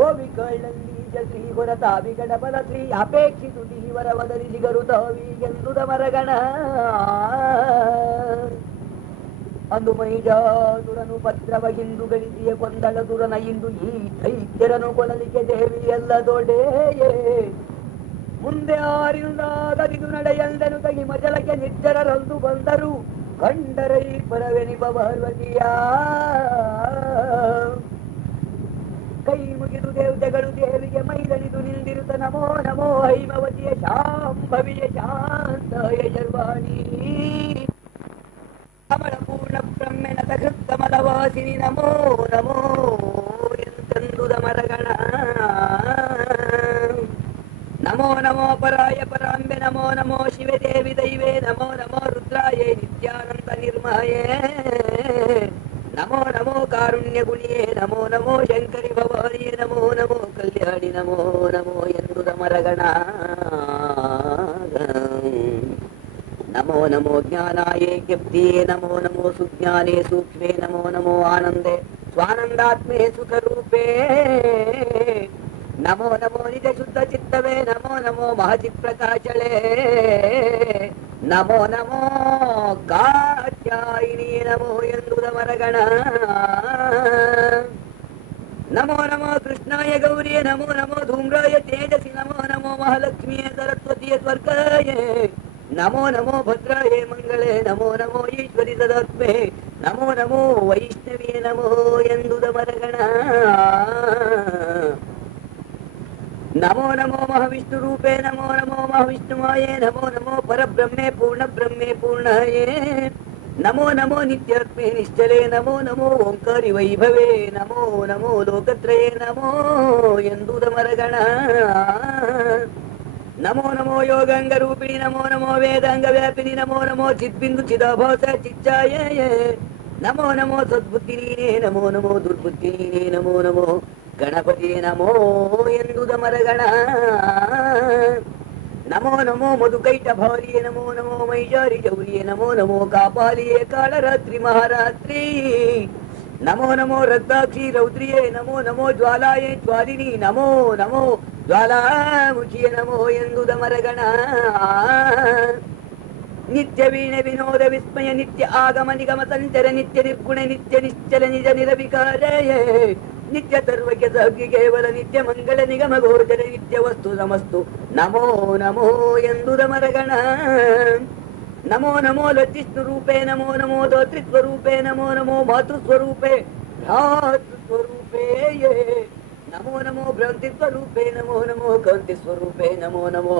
ಓವಿ ಕಳ್ಳಲ್ಲಿ ಶ್ರೀ ಹೊರತಾವಿ ಗಣಪನ ಶ್ರೀ ಅಪೇಕ್ಷಿಸು ಇವರ ವದರಿಸಿಗರು ತಾವಿ ಎಂದುದ ಮರಗಣ ಅಂದು ಮೈಜಾಸುರನು ಪತ್ರವ ಹಿಂದು ಗಳಿಸಿಯ ಕೊಂದಳ ಸುರನ ಇಂದು ಈ ದೈತ್ಯರನು ಕೊಲಲಿಕ್ಕೆ ದೇವಿ ಎಲ್ಲ ದೊಡೆಯೇ ಮುಂದೆ ಆರಿಂದಾಗದಿದು ನಡೆಯಲ್ದನು ತಗಿ ಮಜಲಕ್ಕೆ ನಿರ್ಜರರಂದು ಬಂದರು ಕಂಡರೈ ಪರವೆನಿಪ ಪಾರ್ವತಿಯ ಕೈ ಮುಗಿದು ದೇವತೆಗಳು ದೇವಿಗೆ ಮೈದಣಿದು ನಿಂದಿರುತ್ತ ನಮೋ ನಮೋ ಹೈಮವತಿಯ ಶಾಂಭವಿಯ ಶಾಂತಾಯ ಶರ್ವಾಣಿ ಕಮಲ ಪೂರ್ಣ ಬ್ರಹ್ಮೆನ ಕಮಲವಾಸಿನಿ ನಮೋ ನಮೋ ಎಂತೆಂದುದ ಮರಗಣ ನಮೋ ನಮೋ ಪರಾಯ ಪರಾಂಬೆ ನಮೋ ನಮೋ ಶಿವೆ ದೇವಿ ದೈವೇ ನಮೋ ನಮೋ ರುದ್ರಾಯೇ ನಿತ್ಯಾನಂದ ನಿರ್ಮಯೇ ನಮೋ ನಮೋ ಕಾರುಣ್ಯ ಗುಣಿಯೇ ನಮೋ ನಮೋ ಶಂಕರಿ ಭವಾನಿಯೇ ನಮೋ ನಮೋ ಕಲ್ಯಾಣಿ ನಮೋ ನಮೋ ಎಂದುದ ಮರಗಣ ನಮೋ ನಮೋ ಜ್ಞಾನಾಯೇ ಜ್ಞಪ್ತಿಯೇ ನಮೋ ನಮೋ ಸುಜ್ಞಾನೇ ಸೂಕ್ಷ್ಮೇ ನಮೋ ನಮೋ ಆನಂದೇ ಸ್ವಾನಂದಾತ್ಮೇ ಸುಖರೂಪೇ ನಮೋ ನಮೋ ನಿಜ ಶುದ್ಧ ಚಿತ್ತವೇ ನಮೋ ನಮೋ ಮಹತಿ ಪ್ರಕಾಶಳೇ ನಮೋ ನಮೋ ಕಾತ್ಯ ಕಾತ್ಯಾಯಿನಿಯೇ ನಮೋ ಎಂದುದ ಮರಗಣ. ನಮೋ ನಮೋ ಕೃಷ್ಣಾಯ ಗೌರಿಯೇ ನಮೋ ನಮೋ ಧೂಮ್ರಾಯ ತೇಜಸಿ ನಮೋ ನಮೋ ಮಹಾಲಕ್ಷ್ಮಿಯೇ ಸರಸ್ವತಿಯೇ ಸ್ವರ್ಗಾಯ ನಮೋ ನಮೋ ಭದ್ರಾಯ ಮಂಗಳೇ ನಮೋ ನಮೋ ಈಶ್ವರಿ ಸದಾತ್ಮೆ ನಮೋ ನಮೋ ವೈಷ್ಣವಿಯೇ ನಮೋ ಎಂದುದ ಮರಗಣ. ನಮೋ ನಮೋ ಮಹಾವಿಷ್ಣು ರೂಪೇ ನಮೋ ನಮೋ ಮಹಾವಿಷ್ಣುವಾಯೇ ನಮೋ ನಮೋ ಪರಬ್ರಹ್ಮೇ ಪೂರ್ಣ ಬ್ರಹ್ಮೇ ಪೂರ್ಣಯೇ ನಮೋ ನಮೋ ನಿತ್ಯಾತ್ಮೇ ನಿಶ್ಚಲೇ ನಮೋ ನಮೋ ಓಂಕಾರಿ ವೈಭವೇ ನಮೋ ನಮೋ ಲೋಕತ್ರಯೇ ನಮೋ ಎಂದುದ ಮರಗಣ. ನಮೋ ನಮೋ ಯೋಗಾಂಗ ರೂಪಿಣಿ ನಮೋ ನಮೋ ವೇದಾಂಗ ವ್ಯಾಪಿನಿ ನಮೋ ನಮೋ ಚಿದ್ಬಿಂದು ಚಿದಾಭಾಸ ಚಿಚ್ಚಾಯೇ ನಮೋ ನಮೋ ಸದ್ಬುದ್ಧಿ ನೀನೇ ನಮೋ ನಮೋ ದುರ್ಬುದ್ಧಿ ನೀನೇ ನಮೋ ನಮೋ ಗಣಪತಿಯೇ ನಮೋ ಎಂದುದ ಮರಗಣ. ನಮೋ ನಮೋ ಮಧುಕೈಟ ಭಾರಿಯೇ ನಮೋ ನಮೋ ಮೈಜಾರಿ ಗೌರಿಯೇ ನಮೋ ನಮೋ ಕಾಪಾಲಿಯೇ ಕಾಳರಾತ್ರಿ ಮಹಾರಾತ್ರಿ ನಮೋ ನಮೋ ರಕ್ತಾಕ್ಷಿ ರೌದ್ರಿಯೇ ನಮೋ ನಮೋ ಜ್ವಾಲಾಯೇ ಜ್ವಾಲಿನಿ ನಮೋ ನಮೋ ಜ್ವಾಲಾಮುಖಿಯೇ ನಮೋ ಎಂದುದ ಮರಗಣ. ನಿತ್ಯ ವೀಣೆ ವಿನೋದ ವಿಸ್ಮಯ ನಿತ್ಯ ಆಗಮ ನಿಗಮ ಸಂಚರ ನಿತ್ಯ ನಿರ್ಗುಣ ನಿತ್ಯ ನಿಶ್ಚಲ ನಿಜ ನಿರವಿಕಾರಯೇ ನಿತ್ಯ ಸರ್ವಜ್ಞ ಸಹಿ ಕೇವಲ ನಿತ್ಯ ಮಂಗಳ ನಿಗಮ ಗೋಚರ ನಿತ್ಯ ವಸ್ತು ನಮಸ್ತು ನಮೋ ನಮೋ ಎಂದುದ ಮರಗಣ. ನಮೋ ನಮೋ ಲಜ್ಜಿಷ್ಣುರೂಪೇ ನಮೋ ನಮೋ ಧೋತೃಸ್ವರೂಪೇ ನಮೋ ನಮೋ ಮಾತೃಸ್ವರೂಪೇ ಭ್ರಾತೃಸ್ವರೂಪೇ ನಮೋ ನಮೋ ಭ್ರಾಂತಿಸ್ವರೂಪೇ ನಮೋ ನಮೋ ಕಾಂತಿಸ್ವರೂಪೇ ನಮೋ ನಮೋ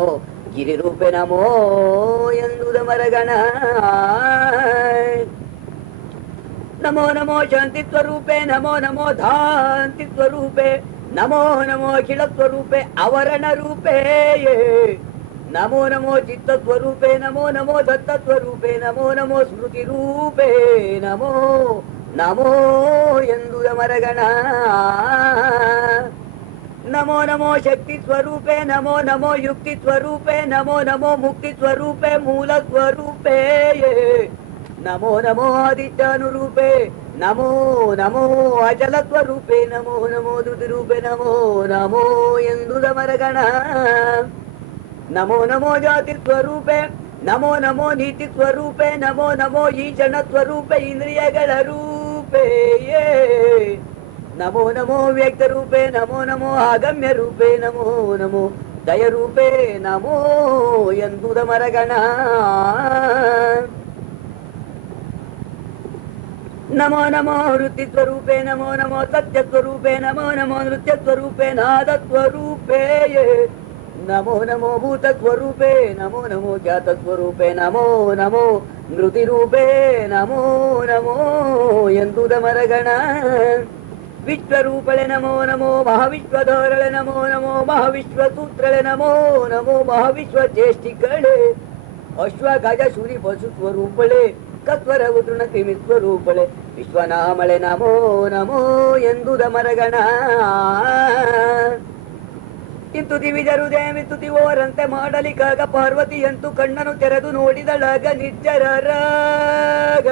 ಗಿರಿರೂಪೇ ನಮೋ ಎಂದುದ ಮರಗಣ. ನಮೋ ನಮೋ ಶಾಂತಿ ಸ್ವರೂಪೇ ನಮೋ ನಮೋ ಧಾಂತಿ ಸ್ವರೂಪೇ ನಮೋ ನಮೋ ಅಖಿಲ ಸ್ವರೂಪೇ ಅವರಣ ರೂಪೇ ನಮೋ ನಮೋ ಚಿತ್ತ ಸ್ವರೂಪೇ ನಮೋ ನಮೋ ದತ್ತ ಸ್ವರೂಪೇ ನಮೋ ನಮೋ ಸ್ಮೃತಿ ರೂಪೇ ನಮೋ ನಮೋ ಎಂದುದ ಮರಗಣ. ನಮೋ ನಮೋ ಶಕ್ತಿ ಸ್ವರೂಪೇ ನಮೋ ನಮೋ ಯುಕ್ತಿ ಸ್ವರೂಪೇ ನಮೋ ನಮೋ ಮುಕ್ತಿ ಸ್ವರೂಪೇ ಮೂಲ ಸ್ವರೂಪೇ ನಮೋ ನಮೋ ಆದಿತ್ಯಾನುರೂಪೇ ನಮೋ ನಮೋ ಅಚಲ ಸ್ವರೂಪೇ ನಮೋ ನಮೋ ದುದಿರೂಪೇ ನಮೋ ನಮೋ ಎಂದುದ ಮರಗಣ. ನಮೋ ನಮೋ ಜಾತಿ ಸ್ವರೂಪೇ ನಮೋ ನಮೋ ನೀತಿ ಸ್ವರೂಪೇ ನಮೋ ನಮೋ ಈಶಣ ಸ್ವರೂಪೇ ಇಂದ್ರಿಯಗಳ ರೂಪೇ ನಮೋ ನಮೋ ವ್ಯಕ್ತ ರೂಪೇ ನಮೋ ನಮೋ ಆಗಮ್ಯ ರೂಪೇ ನಮೋ ನಮೋ ದಯ ರೂಪೇ ನಮೋ ಎಂದುದ ಮರಗಣ. ನಮೋ ನಮೋ ವೃತ್ತಿ ಸ್ವರೂಪೇ ನಮೋ ನಮೋ ಸತ್ಯ ಸ್ವರೂಪೇ ನಮೋ ನಮೋ ನೃತ್ಯ ಸ್ವರೂಪೇ ನಾದ ಸ್ವರೂಪೇ ನಮೋ ನಮೋ ಭೂತ ಸ್ವರೂಪೇ ನಮೋ ನಮೋ ಜಾತ ಸ್ವರೂಪೇ ನಮೋ ನಮೋ ಮೃತಿ ರೂಪೇ ನಮೋ ನಮೋ ಎಂದುದ ಮರಗಣ. ವಿಶ್ವರೂಪಳೆ ನಮೋ ನಮೋ ಮಹಾವಿಶ್ವಧೋರಳೆ ನಮೋ ನಮೋ ಮಹಾವಿಶ್ವ ಸೂತ್ರಳೆ ನಮೋ ನಮೋ ಮಹಾವಿಶ್ವ ಚೇಷ್ಟಿಗಳೇ ಅಶ್ವ ಗಜ ಶೂರಿ ಪಶು ಸ್ವರೂಪಳೆ ಕತ್ವರ ಉದೃಣ ಕ್ರಿಮಿ ಸ್ವರೂಪಳೆ ವಿಶ್ವನಾಮಳೆ ನಮೋ ನಮೋ ಎಂದುದ ಮರಗಣ. ಇಂತು ದಿವಿಜರು ದೇವಿತು ದಿವೋರಂತೆ ಮಾಡಲಿಕ್ಕಾಗ ಪಾರ್ವತಿಯಂತೂ ಕಣ್ಣನು ತೆರೆದು ನೋಡಿದಳಾಗ ನಿರ್ಜರರಾಗ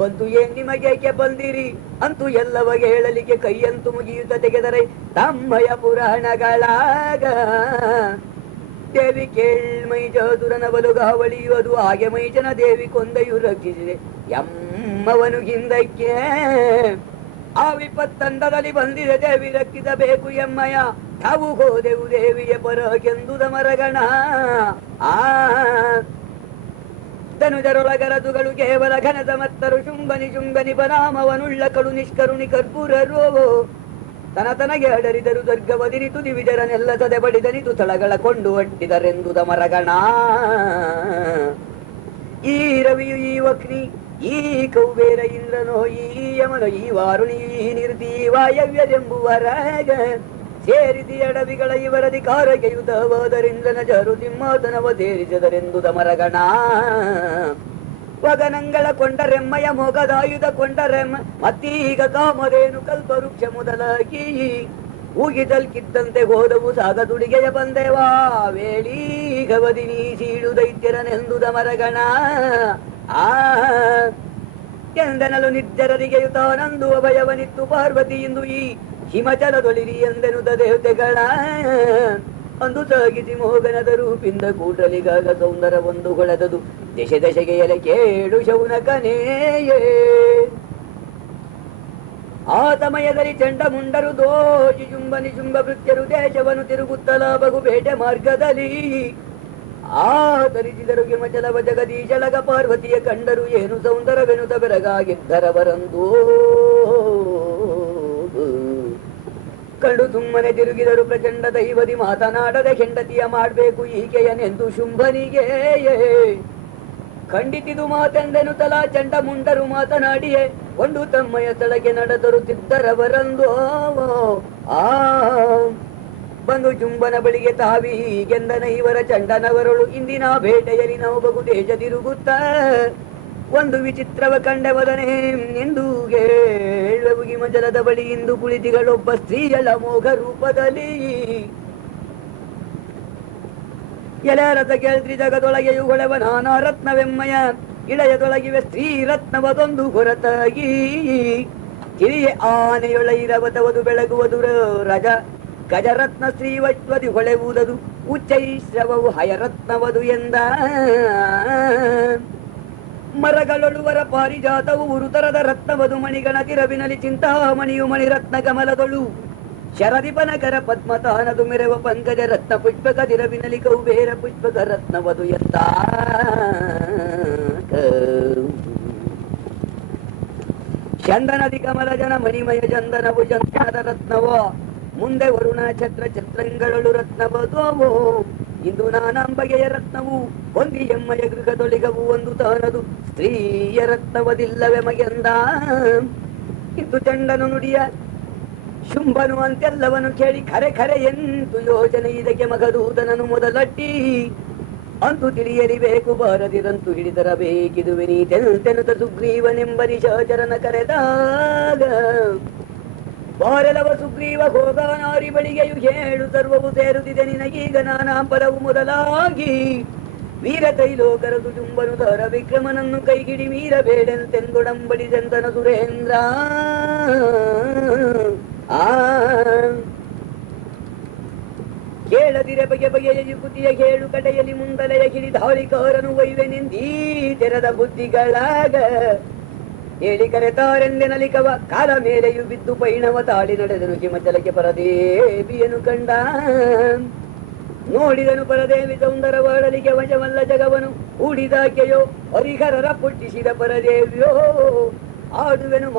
ಬಂತು ಏನ್ ನಿಮಗೇಕೆ ಬಂದಿರಿ ಅಂತೂ ಎಲ್ಲವಗೆ ಹೇಳಲಿಕ್ಕೆ ಕೈಯಂತೂ ಮುಗಿಯುತ್ತ ತೆಗೆದರೆ ತಮ್ಮಯ ಪುರಾಣಗಳಾಗ ದೇವಿ ಕೇಳ್ಮೈ ಜಾದುರನ ಬಲುಗಾವಳಿಯು ಅದು ಹಾಗೆ ಮೈಜನ ದೇವಿ ಕೊಂದೆಯು ರಕ್ಷಿಸಿದೆ ಎಮ್ಮವನು ಹಿಂದಕ್ಕೆ ಆ ವಿಪತ್ತಂದದಲ್ಲಿ ಬಂದಿದೆ ದೇವಿ ರಕ್ಷಿಸಬೇಕು ಎಮ್ಮಯ ತಾವು ಹೋದೆವು ದೇವಿಯ ಪರಕೆಂದುದ ಮರಗಣ. ಆ ಧನುಜರೊಳಗರದುಗಳು ಕೇವಲ ಘನದ ಮತ್ತರು ಶುಂಭನಿ ಶುಂಭನಿ ಪರಾಮವನುಳ್ಳ ಕಡು ನಿಷ್ಕರುಣಿ ಕರ್ಪೂರರೋ ತನಗೆ ಅಡರಿದರು ದುರ್ಗವದಿನಿತು ದಿವಿಜರನೆಲ್ಲ ಸದೆ ಬಡಿದನಿತು ತಳಗಳ ಕೊಂಡು ಅಟ್ಟಿದರೆಂದುದ ಮರಗಣ. ಈ ರವಿಯು ಈ ವಕ್ರಿ ಈ ಕೌಬೇರ ಇಂದ್ರನೋ ಈ ಯಮನೋ ಈ ವಾರುಣಿ ಈ ನಿರ್ತಿ ವಾಯವ್ಯದೆಂಬುವರಾಗ ಸೇರಿಸಿ ಅಡವಿಗಳ ಇವರಧಿಕಾರಗೆಯುತವಾದರಿಂದ್ರನ ಜರು ಸಿಂಹಾಸನವ ಸೇರಿಸದರೆಂದುದ ಮರಗಣ. ವಗನಂಗಳ ಕೊಂಡರೆಮ್ಮಯ ಮೊಗದಾಯುಧ ಕೊಂಡರೆಮ್ಮ ಮತ್ತೀಗ ಕಾಮಧೇನು ಕಲ್ಪವೃಕ್ಷ ಮೊದಲಾಗಿ ಊಗಿದಲ್ಕಿದ್ದಂತೆ ಹೋದವು ಸಾಗದುಡಿಗೆಯ ಬಂದೆವಾ ವೇಳೀಗವದಿ ನೀ ಸೀಳು ದೈತ್ಯರನೆಂದುದ ಮರಗಣ. ಆ ಎಂದನಲು ನಿರ್ಜರರಿಗೆ ಯುತಾನಂದು ಅಭಯವನಿತ್ತು ಪಾರ್ವತಿ ಇಂದು ಈ ಹಿಮಚಲದೊಳಿರಿ ಎಂದೆನುದ ದೇವತೆಗಳ ಅಂದು ಸಾಗಿಸಿ ಮೋಗನದ ರೂಪಿಂದ ಕೂಟಲಿಗಾಗ ಸೌಂದರ ಒಂದು ಹೊಳೆದದು ದಶೆ ದಶೆಗೆ ಎಲೆ ಕೇಳು ಶೌನಕನೇಯೇ. ಆ ಸಮಯದಲ್ಲಿ ಚಂಡಮುಂಡರು ದೋಷಿ ಶುಂಭ ನಿಶುಂಭ ಭೃತ್ಯರು ದೇಶವನ್ನು ತಿರುಗುತ್ತಲ ಬಗು ಬೇಟೆ ಮಾರ್ಗದಲ್ಲಿ ಆಧರಿಸಿದರು ಹಿಮಚಲವ ಜಗದೀಶಳಗ ಪಾರ್ವತಿಯ ಕಂಡರು ಏನು ಸೌಂದರವೆನುತ ಬೆರಗಾಗಿದ್ದರವರಂದು ಕಂಡು ಸುಮ್ಮನೆ ತಿರುಗಿದರು ಪ್ರಚಂಡ ದೈವದಿ ಮಾತನಾಡದೆ ಹೆಂಡತಿಯ ಮಾಡ್ಬೇಕು ಈಕೆಯನೆಂದು ಶುಂಭನಿಗೆ ಖಂಡಿತಿದು ಮಾತೆಂದೆನು ತಲಾ ಚಂಡಮುಂಡರು ಮಾತನಾಡಿಯೇ ಒಂದು ತಮ್ಮಯ ಸ್ಥಳಕ್ಕೆ ನಡೆದರುತ್ತಿದ್ದರವರಂದು ಆ ಬಂದು ಚುಂಬನ ಬಳಿಗೆ ತಾವೀಗೆಂದನ ಇವರ ಚಂಡನವರಳು ಇಂದಿನ ಬೇಟೆಯಲ್ಲಿ ನಾವು ಬಹು ದೇಶ ತಿರುಗುತ್ತ ಒಂದು ವಿಚಿತ್ರವ ಕಂಡೆವದನೆ ಎಂದು ಹೇಳುವು ಹಿಮಜಲದ ಬಳಿ ಇಂದು ಕುಳಿತಿಗಳೊಬ್ಬ ಸ್ತ್ರೀಯಳ ಮೋಘ ರೂಪದಲ್ಲಿ ಎಲೆರಥ ಕೇಳ್ತ್ರಿ ಜಗದೊಳಗೆಯು ಹೊಳೆವ ನಾನಾ ರತ್ನವೆಮ್ಮಯ ಇಳೆಯದೊಳಗಿವೆ ಸ್ತ್ರೀ ರತ್ನವದೊಂದು ಹೊರತಾಗಿ ಕಿರಿಯ ಆನೆಯೊಳ ಇರವತವದು ಬೆಳಗುವುದು ರಜ ಗಜರತ್ನ ಶ್ರೀವತ್ವದಿ ಹೊಳೆವುದದು ಉಚ್ಚೈಶ್ರವವು ಹಯರತ್ನವದು ಎಂದ ಮರಗಳೊಳುವರ ಪಾರಿಜಾತವು ಉರುತರದ ರತ್ನವದು ಮಣಿಗಣತಿ ರವಿನಲಿ ಚಿಂತಾಮಣಿಯು ಮಣಿರತ್ನ ಕಮಲದೊಳು ಶರದಿಪನಕರ ಪದ್ಮತಾನದು ಮೆರವ ಪಂಕಜ ರತ್ನ ಪುಷ್ಪಕ ದಿರವಿನಲಿ ಕೌಬೇರ ಪುಷ್ಪಕ ರತ್ನವದು ಎಂದ ಚಂದನದಿ ಕಮಲ ಜನ ಮಣಿಮಯ ಚಂದನವು ಚಂದನದ ರತ್ನವೋ ಮುಂದೆ ವರುಣ ಛತ್ರ ಛತ್ರಂಗಳಳು ರತ್ನವದೋವೋ ಇಂದು ನಾನಾಂ ಬಗೆಯ ರತ್ನವು ಒಂದಿ ಎಮ್ಮಯ ಗೃಹದೊಳಿಗವು ಒಂದು ತಾನದು ಸ್ತ್ರೀಯ ರತ್ನವದಿಲ್ಲವೆ ಮಗೆಂದ ಇಂದು ಚಂಡನು ನುಡಿಯ ಶುಂಭನು ಅಂತೆಲ್ಲವನು ಕೇಳಿ ಖರೆ ಖರೆ ಎಂತು ಯೋಚನೆ ಇದಕ್ಕೆ ಮಗದೂತನನು ಮೊದಲಟ್ಟಿ ಅಂತು ತಿಳಿಯಲಿಬೇಕು ಬಾರದಿರಂತು ಹಿಡಿದರಬೇಕಿದುವೆ ನೀ ತೆನುತ ಸುಗ್ರೀವನೆಂಬ ನಿಶಾಚರನ ಕರೆದಾಗ ಬಾರೆಲವ ಸುಗ್ರೀವ ಹೋಗಾನಾರಿ ಬಳಿಗೆಯು ಹೇಳು ಸರ್ವವು ಸೇರುತ್ತಿದೆ ನಿನಗೀಗ ನಾನಾಂಪರವು ಮೊದಲಾಗಿ ವೀರ ತೈಲೋಕರದು ಚುಂಬನು ಧರ ವಿಕ್ರಮನನ್ನು ಕೈಗಿಡಿ ವೀರ ಬೇಡೆಂತೆಂದೊಡಂಬಡಿಸೆಂದನ ಸುರೇಂದ್ರ ಕೇಳದಿರೆ ಬಗೆ ಬಗೆಯ ಯುಕುತಿಯ ಕೇಳು ಕಡೆಯಲ್ಲಿ ಮುಂದಲೆಯ ಕಿಡಿದಾಳಿಕಾರನು ವೈವೆನೆಂದೀ ತೆರೆದ ಬುದ್ಧಿಗಳಾಗ ಹೇಳಿ ಕರೆತಾರೆಂದೆನಲಿಕವ ಕಾಲ ಮೇಲೆಯು ಬಿದ್ದು ಪೈಣವ ತಾಳಿ ನಡೆದನು ಹಿಮಚಲಕ್ಕೆ ಪರದೇವಿಯನ್ನು ಕಂಡ ನೋಡಿದನು ಪರದೇವಿ ಸೌಂದರವಾಡಲಿಗೆ ವಶವಲ್ಲ ಜಗವನು ಹೂಡಿದಾಕೆಯೋ ಹರಿಹರರ ಪುಟ್ಟಿಸಿದ ಪರದೇವಿಯೋ ಆಡುವೆನು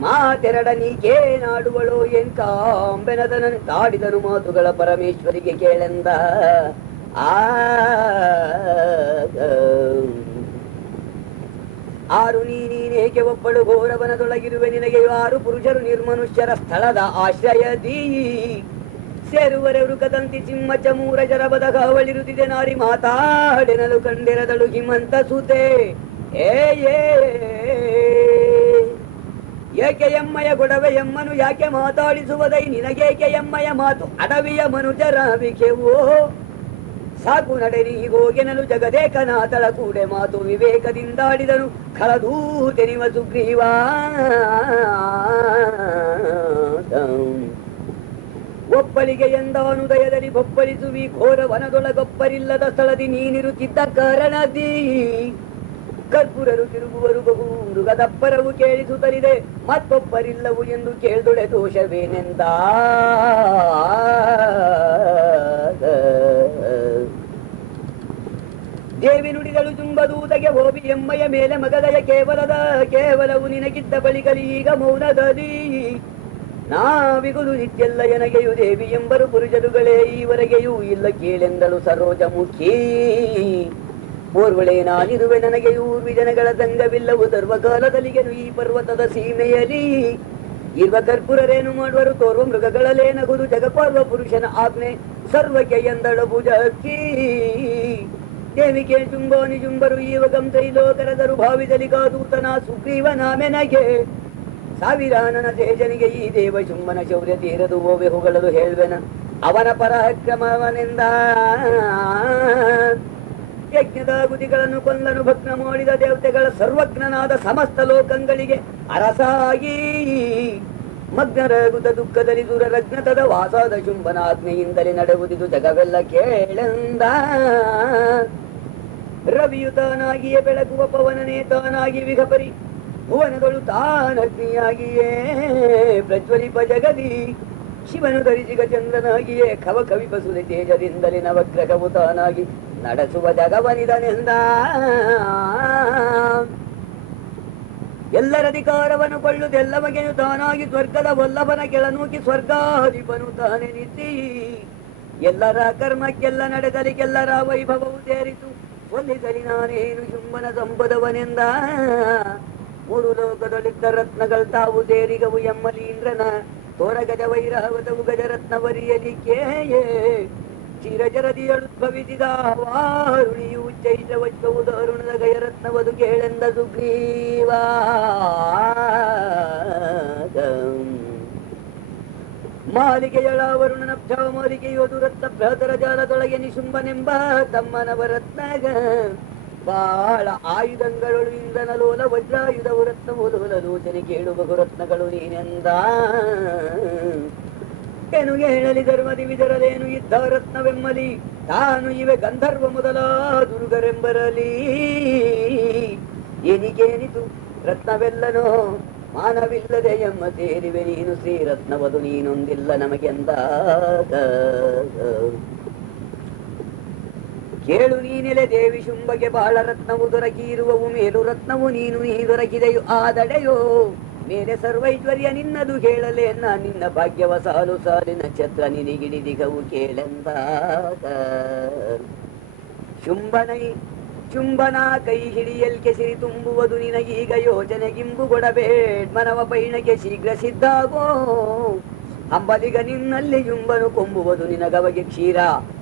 ಮಾತೆರಡ ನೀಕೇನಾಡುವಳೋ ಎಂಕಾಂಬೆನದನ ತಾಡಿದನು ಮಾತುಗಳ ಪರಮೇಶ್ವರಿಗೆ ಕೇಳೆಂದ ಆರು ನೀನೇಕೆ ಒಬ್ಬಳು ಘೋರವನದೊಳಗಿರುವೆ ನಿನಗೆಯು ಆರು ಪುರುಷರು ನಿರ್ಮನುಷ್ಯರ ಸ್ಥಳದ ಆಶ್ರಯದೀ ಸೇರುವರೆವರು ಕದಂತಿ ಸಿಂಹ ಚಮೂರ ಜರಬದ ಕಾವಳಿರುತ್ತಿದೆ ನಾರಿ ಮಾತಾಡೆನಲು ಕಂಡೆರದಳು ಹಿಮಂತ ಸುತೆ ಏಕೆ ಎಮ್ಮಯ ಗೊಡವೆ ಎಮ್ಮನು ಯಾಕೆ ಮಾತಾಡಿಸುವುದೈ ನಿನಗೇಕೆ ಎಮ್ಮಯ ಮಾತು ಅಡವಿಯ ಮನುಜರ ವಿಕೆವೋ ಸಾಕು ನಡೆರಿ ಹೋಗೆನಲು ಜಗದೇಕನಾಥಳ ಕೂಡೆ ಮಾತು ವಿವೇಕದಿಂದಾಡಿದನು ಖಳದೂತೆನಿವ ಸುಗ್ರೀವ ಒಪ್ಪಳಿಗೆ ಎಂದ ಅನುದಯದಲ್ಲಿ ಬೊಪ್ಪಳಿಸುವಿ ಘೋರ ವನದೊಳಗೊಪ್ಪರಿಲ್ಲದ ಸ್ಥಳದಿ ನೀನಿರುತ್ತಿದ್ದ ಕಾರಣದಿ ಕರ್ಪೂರರು ತಿರುಗುವರು ಬಹು ಮೃಗದಪ್ಪರವು ಕೇಳಿಸುತ್ತಲಿದೆ ಮತ್ತೊಪ್ಪರಿಲ್ಲವು ಎಂದು ಕೇಳ್ದೊಳೆ ದೋಷವೇನೆಂದ ದೇವಿ ನುಡಿದಳು ತುಂಬದೂತಗೆ ಹೋಗಿ ಎಮ್ಮಯ ಮೇಲೆ ಮಗದಯ ಕೇವಲವು ನಿನಗಿದ್ದ ಬಳಿಕಲಿ ಈಗ ಮೌನದಲ್ಲಿ ನಾವಿಗುದು ನಿತ್ಯಲ್ಲ ಎನಗೆಯು ದೇವಿ ಎಂಬರು ಪುರುಷರುಗಳೇ ಈವರೆಗೆಯೂ ಇಲ್ಲ ಕೇಳೆಂದಳು ಸರೋಜ ಮುಖಿ ಪೂರ್ವಳೇ ನಾನಿರುವೆ ನನಗೆ ಊರ್ವಿ ಜನಗಳ ಸಂಘವಿಲ್ಲವು ಸರ್ವಕಾಲದಲ್ಲಿಗೆನು ಈ ಪರ್ವತದ ಸೀಮೆಯಲ್ಲಿ ಇರುವ ಕರ್ಪೂರರೇನು ಮಾಡುವರು ತೋರ್ವ ಮೃಗಗಳಲ್ಲೇ ನಗುದು ಜಗಪಾರ್ವ ಪುರುಷನ ಆಜ್ಞೆ ಸರ್ವಕ್ಕೆ ಎಂದಳ ಭುಜಕ್ಕಿ ದೇವಿಕೆ ಚುಂಬೋ ನಿಜುಂಬರು ಈವಗಂ ತೈಲೋಕರದರು ಭಾವಿಸಲಿ ಕಾದೂತನ ಸುಗ್ರೀವ ನಾಮೆನಗೆ ಸಾವಿರಾನನ ತೇಜನಿಗೆ ಈ ದೇವ ಶುಂಭನ ಶೌರ್ಯ ತೀರದು ಓವೆ ಹೊಗಳಲು ಹೇಳ್ವೆನ ಅವನ ಪರಾಕ್ರಮವನೆಂದ ಯಜ್ಞದ ಗುದಿಗಳನ್ನು ಕೊಂದನು ಭಗ್ನ ಮಾಡಿದ ದೇವತೆಗಳ ಸರ್ವಜ್ಞನಾದ ಸಮಸ್ತ ಲೋಕಗಳಿಗೆ ಅರಸಾಗಿ ಮಗ್ನರಾಗುತ್ತ ದುಃಖದಲ್ಲಿ ದುರರಗ್ನತದ ವಾಸಾದ ಶುಂಭನಾಜ್ಞೆಯಿಂದಲೇ ನಡೆಯುವುದಿದು ಜಗವೆಲ್ಲ ಕೇಳೆಂದ. ರವಿಯು ತಾನಾಗಿಯೇ ಬೆಳಗುವ ಪವನನೇ ತಾನಾಗಿ ವಿಘಪರಿ ಭುವನಗಳು ತಾನಗ್ನಿಯಾಗಿಯೇ ಪ್ರಜ್ವಲಿಪ ಜಗದಿ ಶಿವನು ಧರಿಸಿಗ ಚಂದ್ರನಾಗಿಯೇ ಕವ ಕವಿ ಬಸುಲೆ ತೇಜದಿಂದಲೇ ನವಗ್ರಹವು ತಾನಾಗಿ ನಡೆಸುವ ಜಗವನಿದನೆಂದ. ಎಲ್ಲರಧಿಕಾರವನ್ನು ಕೊಳ್ಳುವುದೆಲ್ಲ ಬಗೆಯು ತಾನಾಗಿ ಸ್ವರ್ಗದ ವಲ್ಲಭನ ಕೆಳನೂಕಿ ಸ್ವರ್ಗಾಧಿಪನು ತಾನೇ ನಿಂತಿ ಎಲ್ಲರ ಕರ್ಮಕ್ಕೆಲ್ಲ ನಡೆದಲಿಗೆಲ್ಲರ ವೈಭವವು ಸೇರಿತು ಒಲಿಸಲಿ ನಾನೇನು ಶುಂಭನ ಸಂಪದವನೆಂದ. ಮೂರು ಲೋಕದೊಳಿದ್ದ ರತ್ನಗಳು ತಾವು ಸೇರಿಗವು ಎಮ್ಮಲೀಂದ್ರನ ತೋರಗಜ ವೈರಾವತವು ಗಜರತ್ನವರಿಯಲಿಕೆಯೇ ಚಿರಜರದಿಯಳುದ್ಭವಿಸಿದ ವಾರುಣಿಯು ಚೈತ್ರವಜ್ವವು ದಾರುಣದ ಗಯರತ್ನವದು ಕೇಳೆಂದ ಸುಗ್ರೀವ. ಮಾಲಿಕೆಯಳ ವರುಣನ ಮಾಲಿಕೆಯೋದು ರತ್ನ ಭ್ರಾತರ ಜಾಲದೊಳಗೆ ನಿಶುಂಭನೆಂಬ ತಮ್ಮನವರತ್ನಗ ಬಾಳ ಆಯುಧಗಳು ಇಂದ್ರನ ಲೋಲ ವಜ್ರಾಯುಧವು ರತ್ನವು ಲೋಲ ಲೋಚನೆ ಕೇಳುವ ರತ್ನಗಳು ನೀನೆಂದ. ಏನು ಹೇಳಲಿ ಧರ್ಮದಿ ವಿಜರಲೇನು ಇದ್ದ ರತ್ನವೆಮ್ಮಲಿ ತಾನು ಇವೆ ಗಂಧರ್ವ ಮೊದಲ ದುರ್ಗರೆಂಬರಲಿ. ಏನಿಗೇನಿತು ರತ್ನವೆಲ್ಲನೋ ಮಾನವಿಲ್ಲದೆ ಎಮ್ಮ ಸೇರಿವೆ ನೀನು ಶ್ರೀರತ್ನವದು ನೀನೊಂದಿಲ್ಲ ನಮಗೆಂದ. ಕೇಳು ನೀನೆಲೆ ದೇವಿ ಶುಂಭಗೆ ಬಾಳ ರತ್ನವು ದೊರಕಿರುವವು ಮೇಲು ರತ್ನವು ನೀನು ನೀ ದೊರಕಿದೆಯು ಆದಡೆಯೋ ಮೇಲೆ ಸರ್ವೈಶ್ವರ್ಯ ನಿನ್ನದು ಹೇಳಲೇ ನಿನ್ನ ಭಾಗ್ಯವ ಸಾಲು ಸಾಲಿನ ಛತ್ರ ನಿನಿಗಿಡಿದಿಗವು ಕೇಳೆಂದ. ಚುಂಬನ ಕೈ ಹಿಡಿಯಲ್ಕೆ ಸಿರಿ ತುಂಬುವುದು ನಿನಗೀಗ ಯೋಚನೆಗಿಂಬು ಕೊಡಬೇಡ್ ಮನವ ಪೈಣಕ್ಕೆ ಶೀಘ್ರ ಸಿದ್ಧಾಗೋ. ಅಂಬಲಿಗ ನಿನ್ನಲ್ಲಿ ಜುಂಬನು ಕೊಂಬುವುದು ನಿನಗವಗೆ ಕ್ಷೀರ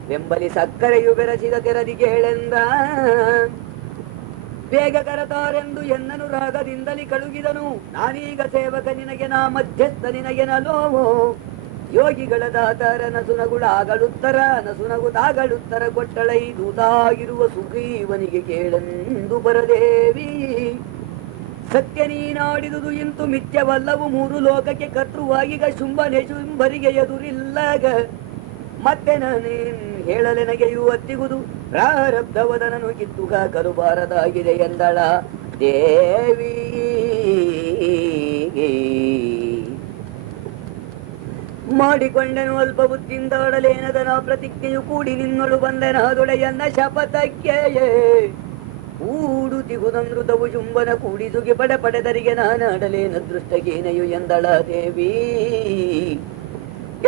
ಬೆಂಬಲಿ ಸಕ್ಕರೆಯು ಬೆರಸಿದ ತೆರದಿ ಕೇಳೆಂದ. ಬೇಗ ಕರತಾರೆಂದು ಎನ್ನನು ರಾಗದಿಂದಲಿ ಕಳುಗಿದನು ನಾನೀಗ ಸೇವಕ ನಿನಗೆ ನಾ ಮಧ್ಯಸ್ಥ ನಿನಗೆ ನಲೋವೋ. ಯೋಗಿಗಳ ದಾತರ ನಸುನಗುಳಾಗಳುತ್ತರ ನಸುನಗುತಾಗಳುತ್ತರ ಕೊಟ್ಟಳೈ ದೂತಾಗಿರುವ ಸುಗ್ರೀವನಿಗೆ ಕೇಳೆಂದು ಬರದೇವಿ. ಸತ್ಯ ನೀನಾಡಿದುದು ಇಂತು ಮಿಥ್ಯವಲ್ಲವು ಮೂರು ಲೋಕಕ್ಕೆ ಕರ್ತೃವಾಗೀಗ ಶುಂಭನೆ ಶುಂಭರಿಗೆ ಎದುರಿಲ್ಲಗ. ಮತ್ತೆ ನಾನೇನ್ ಹೇಳಲೆನಗೆಯೂ ಅತ್ತಿಗುದು ಪ್ರಾರಬ್ಧವದನನು ಕಿತ್ತುಗ ಕರುಬಾರದಾಗಿದೆ ಎಂದಳ ದೇವಿ. ಮಾಡಿಕೊಂಡೆನು ಅಲ್ಪ ಬುದ್ಧಿಂದಾಡಲೇನದನ ಪ್ರತಿಜ್ಞೆಯು ಕೂಡಿ ನಿನ್ನೊಳು ಬಂದೆನಾದೊಡೆಯನ್ನ ಶಪಥಕ್ಕೆಯೇ ಕೂಡುತಿಗುದಮೃತವು ಶುಂಭನ ಕೂಡಿಸುಗಿ ಪಡೆದರಿಗೆ ನಾನಾಡಲೇನ ದೃಷ್ಟಗೇನೆಯು ಎಂದಳ ದೇವಿ.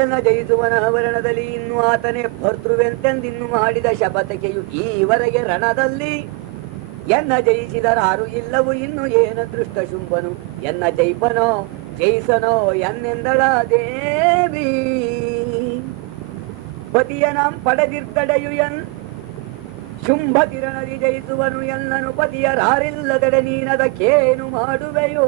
ಎನ್ನ ಜಯಿಸುವನ ಆವರಣದಲ್ಲಿ ಇನ್ನು ಆತನೇ ಭರ್ತೃವೆಂತೆಂದಿನ್ನು ಮಾಡಿದ ಶಪಥಕೆಯು ಈವರೆಗೆ ರಣದಲ್ಲಿ ಎನ್ನ ಜಯಿಸಿದರಾರು ಇಲ್ಲವು ಇನ್ನು ಏನ ದೃಷ್ಟ ಶುಂಭನು ಎನ್ನ ಜೈಪನೋ ಜಯಿಸನೋ ಎನ್ನೆಂದಳ ದೇವಿ. ಪತಿಯ ನಾಂ ಪಡೆದಿರ್ದಡೆಯು ಎನ್ ಶುಂಭ ತಿರಣದಿ ಜಯಿಸುವನು ಎನ್ನನು ಪತಿಯರಾರಿಲ್ಲದಡೆ ನೀನದಕ್ಕೇನು ಮಾಡುವೆಯೋ.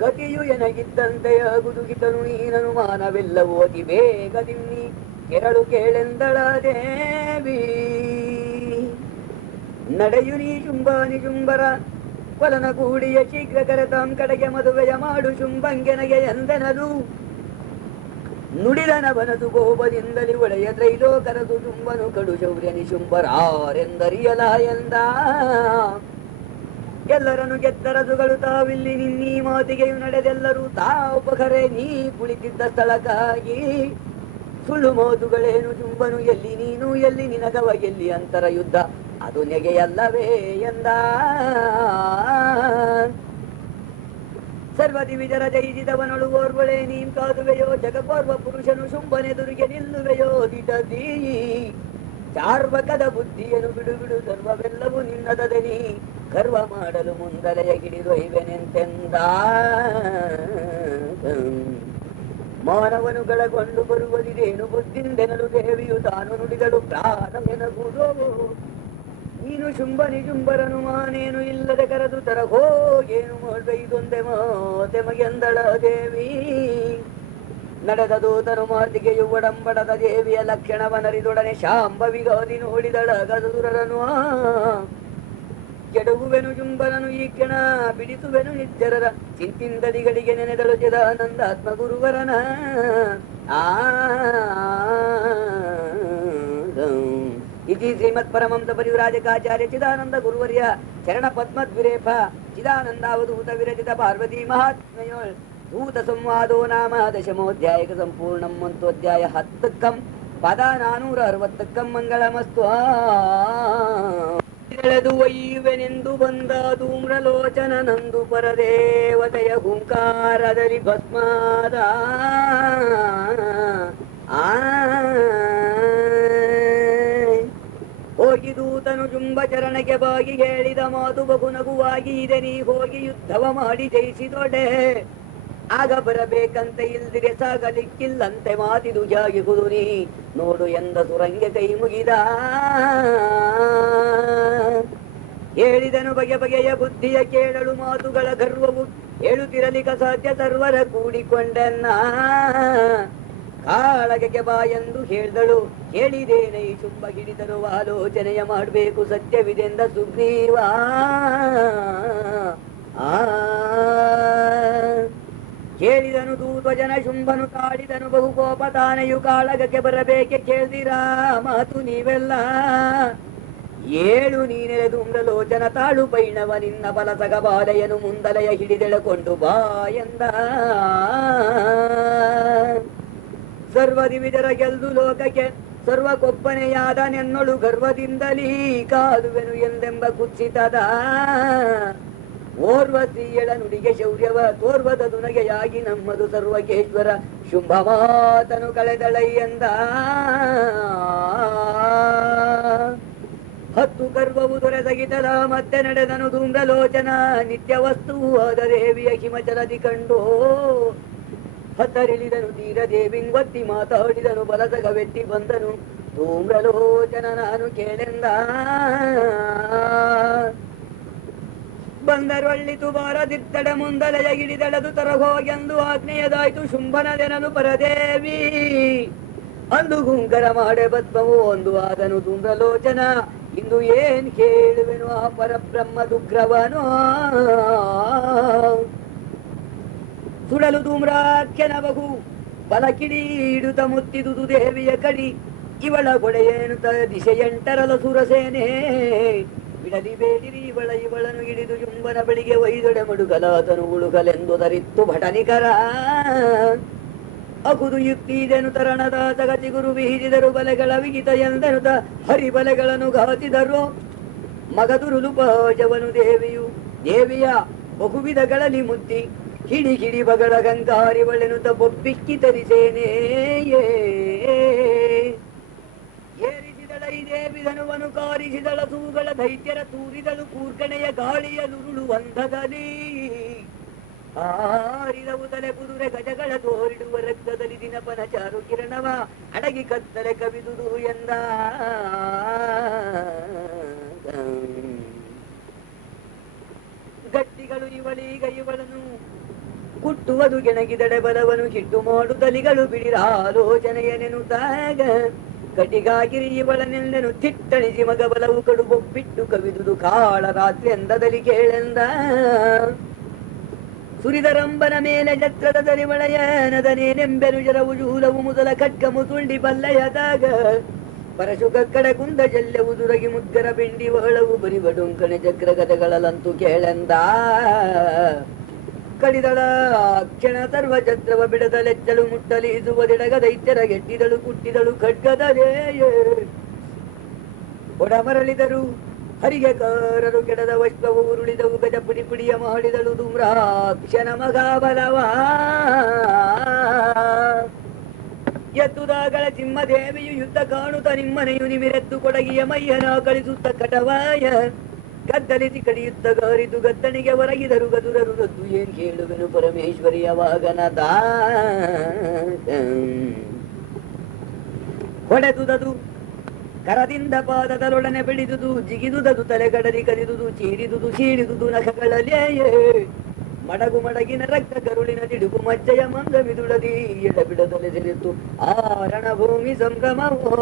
ಗತಿಯು ಎನಗಿದ್ದಂತೆ ಆಗುದುಗಿತನು ನೀನನು ಮಾನವೆಲ್ಲವೂ ಅತಿ ಬೇಗದಿನ್ನಿ ಕೆರಳು ಕೇಳೆಂದಳ ದೇವಿ. ನಡೆಯು ನೀ ಶುಂಭಾನಿ ಶುಂಭರ ಕೊಲನ ಕೂಡಿಯ ಶೀಘ್ರ ಕರೆತಾಂ ಕಡೆಗೆ ಮದುವೆಯ ಮಾಡು ಶುಂಭಂಗೆನಗೆ ಎಂದೆನದು ನುಡಿದನವನದು ಕೋಪದಿಂದಲಿ ಒಳೆಯ ತ್ರೈಲೋಕರದು ಶುಂಭನು ಕಡು ಶೌರ್ಯನಿ ಶುಂಭರಾರೆಂದರಿಯಲ ಎಂದ. ಎಲ್ಲರನ್ನು ಗೆದ್ದರದುಗಳು ತಾವಿಲ್ಲಿ ನಿನ್ನೀ ಮಾತಿಗೆಯು ನಡೆದೆಲ್ಲರೂ ತಾವುಪಕರೆ ನೀ ಕುಳಿತಿದ್ದ ಸ್ಥಳಕ್ಕಾಗಿ ಸುಳ್ಳು ಮಾತುಗಳೇನು ಶುಂಭನು ಎಲ್ಲಿ ನೀನು ಎಲ್ಲಿ ನಿನಗವ ಎಲ್ಲಿ ಅಂತರ ಯುದ್ಧ ಅದು ನೆಗೆಯಲ್ಲವೇ ಎಂದ. ಸರ್ವದಿ ವಿಜರ ಜಯಿಸಿದವನಳು ಓರ್ವಳೆ ನೀನ್ ಕಾದುವೆಯೋ ಜಗಪರ್ವ ಪುರುಷನು ಶುಂಭನೆದುರಿಗೆ ನಿಲ್ಲುವೆಯೋ ದಿಟದಿ. ಚಾರ್ವಕದ ಬುದ್ಧಿಯನ್ನು ಬಿಡು ಬಿಡು ಸರ್ವವೆಲ್ಲವೂ ನಿನ್ನದನಿ ಗರ್ವ ಮಾಡಲು ಮುಂದಲೆಯ ಗಿಡಿದೊಯ್ವೆನೆಂತೆಂದ. ಮಾನವನುಗಳಗೊಂಡು ಬರುವುದಿದೇನು ಬುದ್ಧಿಂದೆನಲು ದೇವಿಯು ತಾನು ನುಡಿದಳು ಪ್ರಾಣವೆನಗುವುದೋ. ನೀನು ಶುಂಭನಿ ಶುಂಭರನು ಮಾನೇನು ಇಲ್ಲದೆ ಕರೆದು ತರಹೋ ಏನು ಮಾಡುವೆ ಇದೊಂದೆ ಮಾತೆ ಮಗೆಂದಳ ದೇವಿ. ನಡೆದ ದೂತನು ಮಾತಿಗೆಯು ಒಡಂಬಡದ ದೇವಿಯ ಲಕ್ಷಣವನರಿದೊಡನೆ ಶಾಂಭವಿಗಾದಿ ನೋಡಿದಳ ಗದುರನು ಕೆಡಗುವೆನು ಜುಂಬನನು ಈ ಕ್ಷಣ ಬಿಡಿಸುವೆನು ನಿಜ್ಜರರ ಚಿಂತಿಂದಡಿಗಳಿಗೆ ನೆನೆದಳು ಚಿದಾನಂದ ಆತ್ಮಗುರುವರನ ಆ ಇತಿ ಶ್ರೀಮತ್ ಪರಮಂಸ ಪರಿವ್ರಾಜಕಾಚಾರ್ಯ ಚಿದಾನಂದ ಗುರುವರ್ಯ ಚರಣ ಪದ್ಮದ್ವಿರೇಫ ಚಿದಾನಂದಾವಧೂತ ವಿರಚಿತ ಪಾರ್ವತಿ ಮಹಾತ್ಮಯೋಳ್ ಭೂತ ಸಂವಾದೋ ನಾಮ ದಶಮೋಧ್ಯಾಯಕ ಸಂಪೂರ್ಣಂ ಮಂತೋಧ್ಯಾಯ 10 ಪದ 460 ಮಂಗಳಮಸ್ತು. ಎಳೆದು ಒಯ್ಯುವೆನೆಂದು ಬಂದ ಧೂಮ್ರಲೋಚನ ನಂದು ಪರದೇವತೆಯ ಹುಂಕಾರದಲ್ಲಿ ಭಸ್ಮಾದ ಹೋಗಿ ದೂತನು ಜುಂಬ ಚರಣಕ್ಕೆ ಬಾಗಿ ಹೇಳಿದ ಮಾತು ಬಹು ನಗುವಾಗಿ ಇದೆ, ನೀ ಹೋಗಿ ಯುದ್ಧವ ಮಾಡಿ ಜಯಿಸಿದೊಡೆ, ಆಗ ಬರಬೇಕಂತೆ ಇಲ್ದಿರೆ ಸಾಗಲಿಕ್ಕಿಲ್ಲಂತೆ ಮಾತಿದು ಜಾಗಿಹುದು ನೀ ನೋಡು ಎಂದ ಸುರಂಗೆ ಕೈ ಮುಗಿದ. ಹೇಳಿದನು ಬಗೆ ಬಗೆಯ ಬುದ್ಧಿಯ ಕೇಳಲು ಮಾತುಗಳ ಗರ್ವವು ಹೇಳುತ್ತಿರಲಿಕ ಸಾಧ್ಯ ಸರ್ವರ ಕೂಡಿಕೊಂಡೆನ್ನ. ಕಾಳಗಕ್ಕೆ ಬಾ ಎಂದು ಹೇಳಿದಳು, ಹೇಳಿದೇನೆ ಈ ಚುಂಬ ಹಿಡಿದರು ಆಲೋಚನೆಯ ಮಾಡಬೇಕು ಸತ್ಯವಿದೆಂದ ಸುಗ್ರೀವ. ಕೇಳಿದನು ದೂತಜನ ಶುಂಭನು ಕಾಡಿದನು ಬಹು ಕೋಪ ತಾನೆಯು ಕಾಳಗಕ್ಕೆ ಬರಬೇಕೆ ಕೇಳ್ದಿರಾ ಮಾತು ನೀವೆಲ್ಲ. ಏಳು ನೀನೆಲೆ ಧೂಮ್ರಲೋಚನ ತಾಳು ಬೈಣವ ನಿನ್ನ ಬಲಸಗ ಬಾಲೆಯನು ಮುಂದಲೆಯ ಹಿಡಿದೆಳಕೊಂಡು ಬಾ ಎಂದ. ಸರ್ವದಿವಿಜರ ಗೆಲ್ದು ಲೋಕಕ್ಕೆ ಸರ್ವಕ್ಕೊಬ್ಬನೆಯಾದ ನೆನ್ನೊಳು ಗರ್ವದಿಂದಲೀ ಕಾದುವೆನು ಎಂದೆಂಬ ಕುತ್ಸಿತದ ಓರ್ವ ಸ್ತ್ರೀಯಳ ನುಡಿಗೆ ಶೌರ್ಯವ ತೋರ್ವದ ದುನಗೆಯಾಗಿ ನಮ್ಮದು ಸರ್ವಕೇಶ್ವರ ಶುಂಭ ಮಾತನು ಕಳೆದಳೈ ಎಂದ. 10 ಗರ್ವವು ದೊರೆಸಗಿತಲ ಮತ್ತೆ ನಡೆದನು ಧೂಮ್ರಲೋಚನ ನಿತ್ಯ ವಸ್ತುವು ಆದ ದೇವಿಯ ಹಿಮಚಲದಿ ಕಂಡು. ಹತ್ತರಿಳಿದನು ತೀರ ದೇವಿಂಗೊತ್ತಿ ಮಾತಾಡಿದನು ಬಲಸಗವೆತ್ತಿ ಬಂದನು ಧೂಮ್ರಲೋಚನ ನಾನು ಕೇಳೆಂದ. ಬಂದರೊಳ್ಳಿತು ಬಾರದಿತ್ತಡ ಮುಂದಲೆಯ ಗಿಡಿದಳದು ತರಹೋಗೆಂದು ಆಜ್ಞೆಯದಾಯ್ತು ಶುಂಭನದೆನಲು ಪರದೇವಿ. ಅಂದು ಗುಂಕರ ಮಾಡೆ ಬದ್ಮವು ಒಂದು ಆದನು ಧೂಮ್ರಲೋಚನ, ಇಂದು ಏನ್ ಕೇಳುವೆನು ಆ ಪರಬ್ರಹ್ಮ ದುಗ್ರವನು. ಸುಡಲು ಧೂಮ್ರಾಖ್ಯನ ಬಹು ಬಲ ಕಿಡಿಡುತ್ತ ಮುತ್ತಿದುದು ದೇವಿಯ ಕಡಿ. ಇವಳ ಗೊಡೆಯೇನು ದಿಶೆಯಂಟರಲ ಸುರಸೇನೆ ಬಿಡಲಿ ಬೇಡಿರಿ ಇವಳನು ಹಿಡಿದು ಜುಂಬನ ಬಳಿಗೆ ಒಯ್ದೊಡೆ ಮಡುಗಲಾತನು ಉಳುಗಲೆಂದು ದರಿತ್ತು ಭಟನಿಕರ. ಅಕುದು ಯುಕ್ತಿದೆನು ತರಣದ ತಗತಿ ಗುರು ವಿಹಿಸಿದರು ಬಲೆಗಳ ವಿಗಿತ ಎಂದನುತ ಹರಿಬಲೆಗಳನ್ನು ಘಾತಿದರು. ಮಗದುರುಲು ಪಾಜವನು ದೇವಿಯ ಬಹುವಿಧಗಳಲ್ಲಿ ಮುತ್ತಿ ಕಿಡಿ ಕಿಡಿ ಬಗಳ ಗಂಗಾರಿ ಬಳೆನುತ ಬೊಬ್ಬಿಕ್ಕಿ ತರಿಸೇನೇ ಏರಿಸಿದಳೈ ದೇವಿ ಧನುವನು ಕಾರಿಸಿದಳ ತೂಗಳ ದೈತ್ಯರ ತೂರಿದಳು ಕೂರ್ಕಣೆಯ ಗಾಳಿಯ ಲುರುಳು ಒಂದದಲ್ಲಿ. ಹಾರಿದವು ತಲೆ ಕುದುರೆ ಗಜಗಳ ತೋರಿಡುವ ರಕ್ತದಲ್ಲಿ ದಿನಪನ ಚಾರು ಕಿರಣವ ಅಡಗಿ ಕತ್ತಲೆ ಕವಿದುದು ಎಂದ. ಗಟ್ಟಿಗಳು ಇವಳೀಗ ಇವಳನು ಕುಟ್ಟುವುದು ಗೆಣಗಿದಡೆ ಬಲವನು ಕಿಟ್ಟು ಮಾಡುತ್ತಲಿಗಳು ಬಿಡಿರ ಆಲೋಚನೆಯನೆನುತ್ತಾಗ. ಕಟಿಗಾಗಿರಿ ಇವಳನೆಲ್ಲೆನು ತಿಟ್ಟಣಿಸಿ ಮಗ ಬಲವು ಕಡು ಬೊಬ್ಬಿಟ್ಟು ಕವಿದುದು ಕಾಳ ರಾತ್ರಿ ಎಂದದಲ್ಲಿ ಕೇಳೆಂದ. ಸುರಿದರಂಬನ ಮೇಲೆ ಛತ್ರದ ದರಿವಳೆಯನದನೇನೆಂಬೆನು ಜರವು ಜೂಲವು ಮುದಲ ಕಟ್ಕ ಮುಸುಂಡಿ ಬಲ್ಲೆಯದಾಗ. ಪರಶು ಕಕ್ಕಡ ಕುಂದ ಜಲ್ಲೆವು ದುರಗಿ ಮುದ್ಗರ ಬೆಂಡಿ ಒಳವು ಬರಿಬಡೊಂಕಣೆ ಚಕ್ರ ಗದಗಳಲ್ಲಂತೂ ಕೇಳೆಂದ. ಕಡಿದಳ ಕ್ಷಣ ಸರ್ವ ಛತ್ರವ ಬಿಡದಲೆಚ್ಚಳು ಮುಟ್ಟಲಿಸುವುದಿಡಗ ದೈತ್ಯರ ಗೆಟ್ಟಿದಳು ಕುಟ್ಟಿದಳು ಖಡ್ಗದರೇ ಒಡಮರಳಿದರು ಹರಿಗೆ ಕಾರರು ಕೆಡದ ವೈಷ್ಣವು ಉರುಳಿದವು ಗಜ ಪುಡಿ ಪುಡಿಯ ಮಾಡಿದಳು ಧೂಮ್ರಾಕ್ಷನ ಮಗಾಬಲವ. ಎತ್ತುದಾಗಳ ಸಿಂಹದೇವಿಯು ಯುದ್ಧ ಕಾಣುತ್ತ ನಿಮ್ಮನೆಯು ನಿಮಿರೆತ್ತು ಕೊಡಗಿಯ ಮೈಯನ ಕಳಿಸುತ್ತ ಕಟವಾಯ ಗದ್ದಲಿಸಿ ಕಡಿಯುತ್ತ ಗಾರಿದು ಗದ್ದಣಿಗೆ ಹೊರಗಿದರು ಗದುರರು ರದ್ದು ಏನ್ ಕೇಳುವೆನು ಪರಮೇಶ್ವರಿಯ ವಾಗನದ. ಹೊಡೆದುದದು ಕರದಿಂದ ಪಾದದರೊಡನೆ ಬೆಳೆದುದು ಜಿಗಿದುದದು ತಲೆಗಡರಿ ಕದಿದುದು ಚೀರಿದುದು ಸೀಳಿದುದು ನಖಗಳಲ್ಲೇ ಮಡಗು ಮಡಗಿನ ರಕ್ತ ಕರುಳಿನ ತಿಡುಗು ಮಜ್ಜೆಯ ಮಂದ ಮಿದುಳದಿ ಎಡಬಿಡದಲೆ ಸೆಲೆತು ಆ ರಣಭೂಮಿ ಸಂಭ್ರಮವೋ.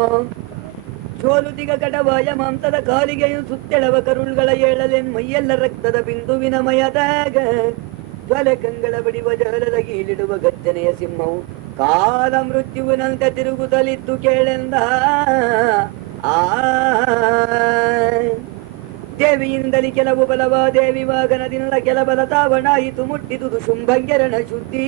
ಜೋಲುತಿಗ ಕಟವಾಯ ಮಾಂಸದ ಕಾಲಿಗೆಯು ಸುತ್ತೆಳವ ಕರುಳ್ಗಳ ಏಳಲೆನ್ ಮೈಯೆಲ್ಲ ರಕ್ತದ ಬಿಂದುವಿನ ಮಯದಾಗ ಜ್ವಲೆ ಕಂಗಳ ಬಡಿವ ಜಲದ ಗೀಳಿಡುವ ಗರ್ಜನೆಯ ಸಿಂಹವು ಕಾಲ ಮೃತ್ಯುವಿನಂತೆ ತಿರುಗುತ್ತಲಿದ್ದು ಕೇಳೆಂದ ಆ ದೇವಿಯಿಂದಲಿ ಕೆಲವು ಬಲವ ದೇವಿ ವಾಗನದಿಂದ ಕೆಲ ಬಲ ತಾವಣಾಯಿತು ಮುಟ್ಟಿದುದು ಶುಂಭಂಗೆರಣ ಶುದ್ಧಿ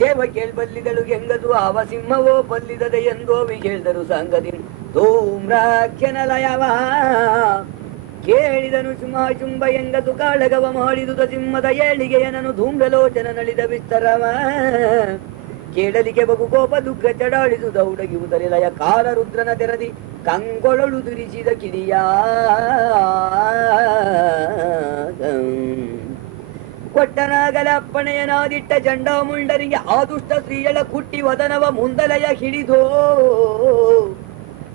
ದೇವ ಕೇಳ್ಬಲ್ಲಿದಳು ಹೆಂಗದು ಆವ ಸಿಂಹವೋ ಬಲ್ಲಿದದೆ ಎಂದೋವಿ ಕೇಳಿದರು ಸಂಗತಿ ಧೂಮ್ರಾಖ್ಯನಲಯವ ಕೇಳಿದನು ಶುಂಭ ಹೆಂಗದು ಕಾಳಗವ ಮಾಡಿದುದ ಸಿಂಹದ ಏಳಿಗೆಯನನು ಧೂಮ್ರಲೋಚನ ನಳಿದ ವಿಸ್ತರವ ಕೇಳಲಿಕ್ಕೆ ಬಹು ಕೋಪ ದುಃಖ ಚಡಾಳಿಸುದ ಹುಡುಗಿಯುವುದರಿ ಲಯ ಕಾಲ ರುದ್ರನ ತೆರದಿ ಕಂಗೊಳಳು ದುರಿಸಿದ ಕಿಡಿಯ ಕೊಟ್ಟನಾಗಲ ಅಪ್ಪಣೆಯನಾದಿಟ್ಟ ಚಂಡಾಮುಂಡರಿಗೆ ಆ ದುಷ್ಟ ಸ್ತ್ರೀಯಳ ಕುಟ್ಟಿ ವದನವ ಮುಂದಲಯ ಹಿಡಿದೋ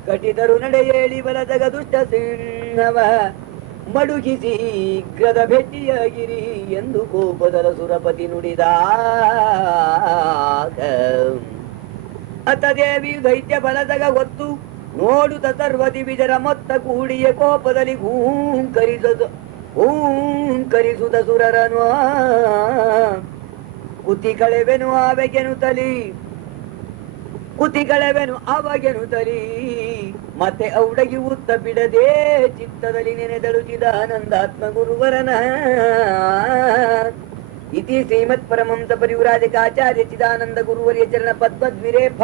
ಕಟಿದರು ನಡೆ ಹೇಳಿ ಬಲದಗ ದುಷ್ಟ ಸಿಂಹವ ಮಡುಗಿಸಿ ಶೀಘ್ರದ ಭೇಟಿಯಾಗಿರಿ ಎಂದು ಕೋಪದರ ಸುರಪತಿ ನುಡಿದ ಅತ ದೇವಿ ದೈತ್ಯ ಬಲದಗ ಹೊತ್ತು ನೋಡುತ್ತ ಸರ್ವತಿ ಬಿಜರ ಮೊತ್ತ ಕೂಡಿಯ ಕೋಪದಲ್ಲಿ ಹೂಂಕರಿಸುತ್ತ ಸುರರನು ಕುತಿ ಕಳೆವೆನು ಅವಾಗೆನು ತಲಿ ಮತ್ತೆ ಔಡಗಿ ಉತ್ತ ಬಿಡದೆ ಚಿತ್ತದಲ್ಲಿ ನೆನೆದಳು ಚಿದಾನಂದಾತ್ಮ ಗುರುವರನ ಇತಿ ಶ್ರೀಮತ್ ಪರಮಂಸ ಪರಿವ್ರಾಜಕಾಚಾರ್ಯ ಚಿದಾನಂದ ಗುರುವರ್ಯ ಚರಣ ಪದ್ಮದ್ವಿರೇಫ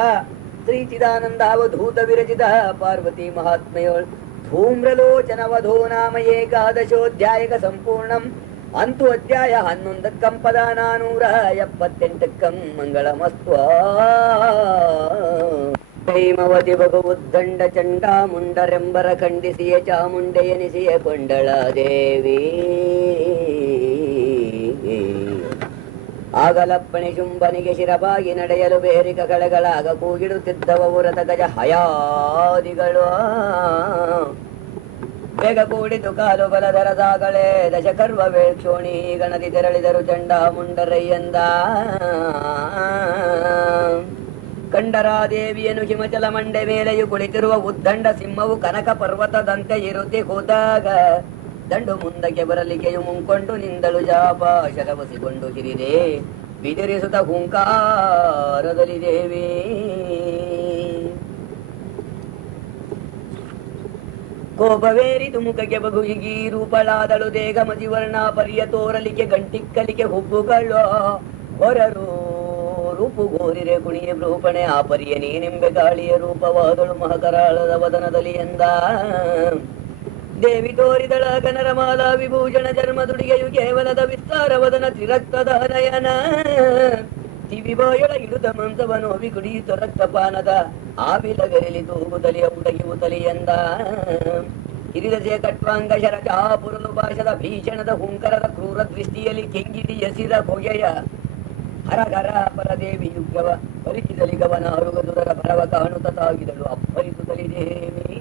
ಶ್ರೀ ಚಿದಾನಂದ ಅವಧೂತ ವಿರಚಿತ ಪಾರ್ವತಿ ಮಹಾತ್ಮೆಯೋಳ್ ಧೂಮ್ರಲೋಚನವಧೋ ನಾಮ ಏಕಾದಶೋಧ್ಯಾಯಕ ಸಂಪೂರ್ಣಂ ಅಂತೂ ಅಧ್ಯಾಯ 11 ಪದ 478 ಮಂಗಳಮಸ್ತ್ವ ಹೇಮವತಿ ಭಗವುದ್ದಂಡ ಚಂಡಾಮುಂಡರೆಂಬರ ಖಂಡಿಸಿಯ ಚಾಮುಂಡೆಯನಿಸಿಯ ಕೊಂಡಳಾದೇವಿ ಆಗಲಪ್ಪಣೆ ಶುಂಭನಿಗೆ ಶಿರಬಾಗಿ ನಡೆಯಲು ಬೇರಿಕ ಕಳೆಗಳಾಗ ಕೂಗಿಡುತ್ತಿದ್ದವ ಉರತ ಗಜ ಹಯಾದಿಗಳು ಬೇಗ ಕೂಡಿತು ಕಾಲು ಬಲದರ ಸಾಗಳೆ ದಶಕರ್ವ ವೇಕ್ಷೋಣಿ ಗಣದಿ ತೆರಳಿದರು ಚಂಡಾಮುಂಡರಯ್ಯಂದ ಕಂಡರಾದೇವಿಯನ್ನು ಹಿಮಚಲ ಮಂಡೆ ಮೇಲೆಯು ಕುಳಿತಿರುವ ಉದ್ದಂಡ ಸಿಂಹವು ಕನಕ ಪರ್ವತದಂತೆ ಇರುತ್ತಿ ಹೋದಾಗ ದಂಡು ಮುಂದಕ್ಕೆ ಬರಲಿಕೆಯು ಮುಂಕೊಂಡು ನಿಂದಳು ಜಾಪಾಶಲವಸಿಕೊಂಡು ಹಿರಿದೆ ಬಿದಿರಿಸುತ್ತ ಹುಂಕಾರದಲ್ಲಿ ದೇವಿ ಕೋಪವೇರಿದು ಮುಖಕ್ಕೆ ಬಗುಹಿಗಿ ರೂಪಳಾದಳು ದೇಗ ಮಜಿವರ್ಣ ಪರಿಯ ತೋರಲಿಕೆ ಗಂಟಿಕ್ಕಲಿಕೆ ಹುಬ್ಬುಗಳು ಹೊರರು ರೂಪು ಗೋರಿರೆ ಕುಣಿಯ ರೂಪಣೆ ಆ ಪರಿಯ ನೀನೆಂಬೆ ಗಾಳಿಯ ರೂಪವಾದಳು ಮಹಕರಾಳದ ವದನದಲ್ಲಿ ಎಂದ ದೇವಿ ತೋರಿದಳ ಗನರ ಮಾಲಾ ವಿಭೂಷಣ ಜನ್ಮದುಡಿಗೆಯು ಕೇವಲದ ವಿಸ್ತಾರ ವದನ ತ್ರಿರಕ್ತದ ನಯನ ತಿವಿಬಾಯೊಳ ಇಡುದ ಮಂಸವನು ಕುಡಿಯಿತು ರಕ್ತಪಾನದ ಆವಿಲಗರಿಲಿ ತೂಗುತಲಿಯ ಉಡಗಿಯುತಲಿ ಎಂದ ಹಿರಿದಸೆಯ ಕಟ್ವಾಂಗ ಶರಕ ಪುರಲು ಭಾಷದ ಭೀಷಣದ ಹುಂಕರದ ಕ್ರೂರ ದೃಷ್ಟಿಯಲ್ಲಿ ಕೆಂಗಿಡಿ ಎಸಿದ ಹೊಗೆಯ ಹರಗರ ಪರದೇವಿ ಯುಗವ ಪರಿಕಿದಲಿ ಗವನ ಅರುಗದುದರ ಪರವ ಕಾಣುತ್ತ ತಾಗಿದಳು ಅಪ್ಪರಿಸುತ್ತಲಿ ದೇವಿ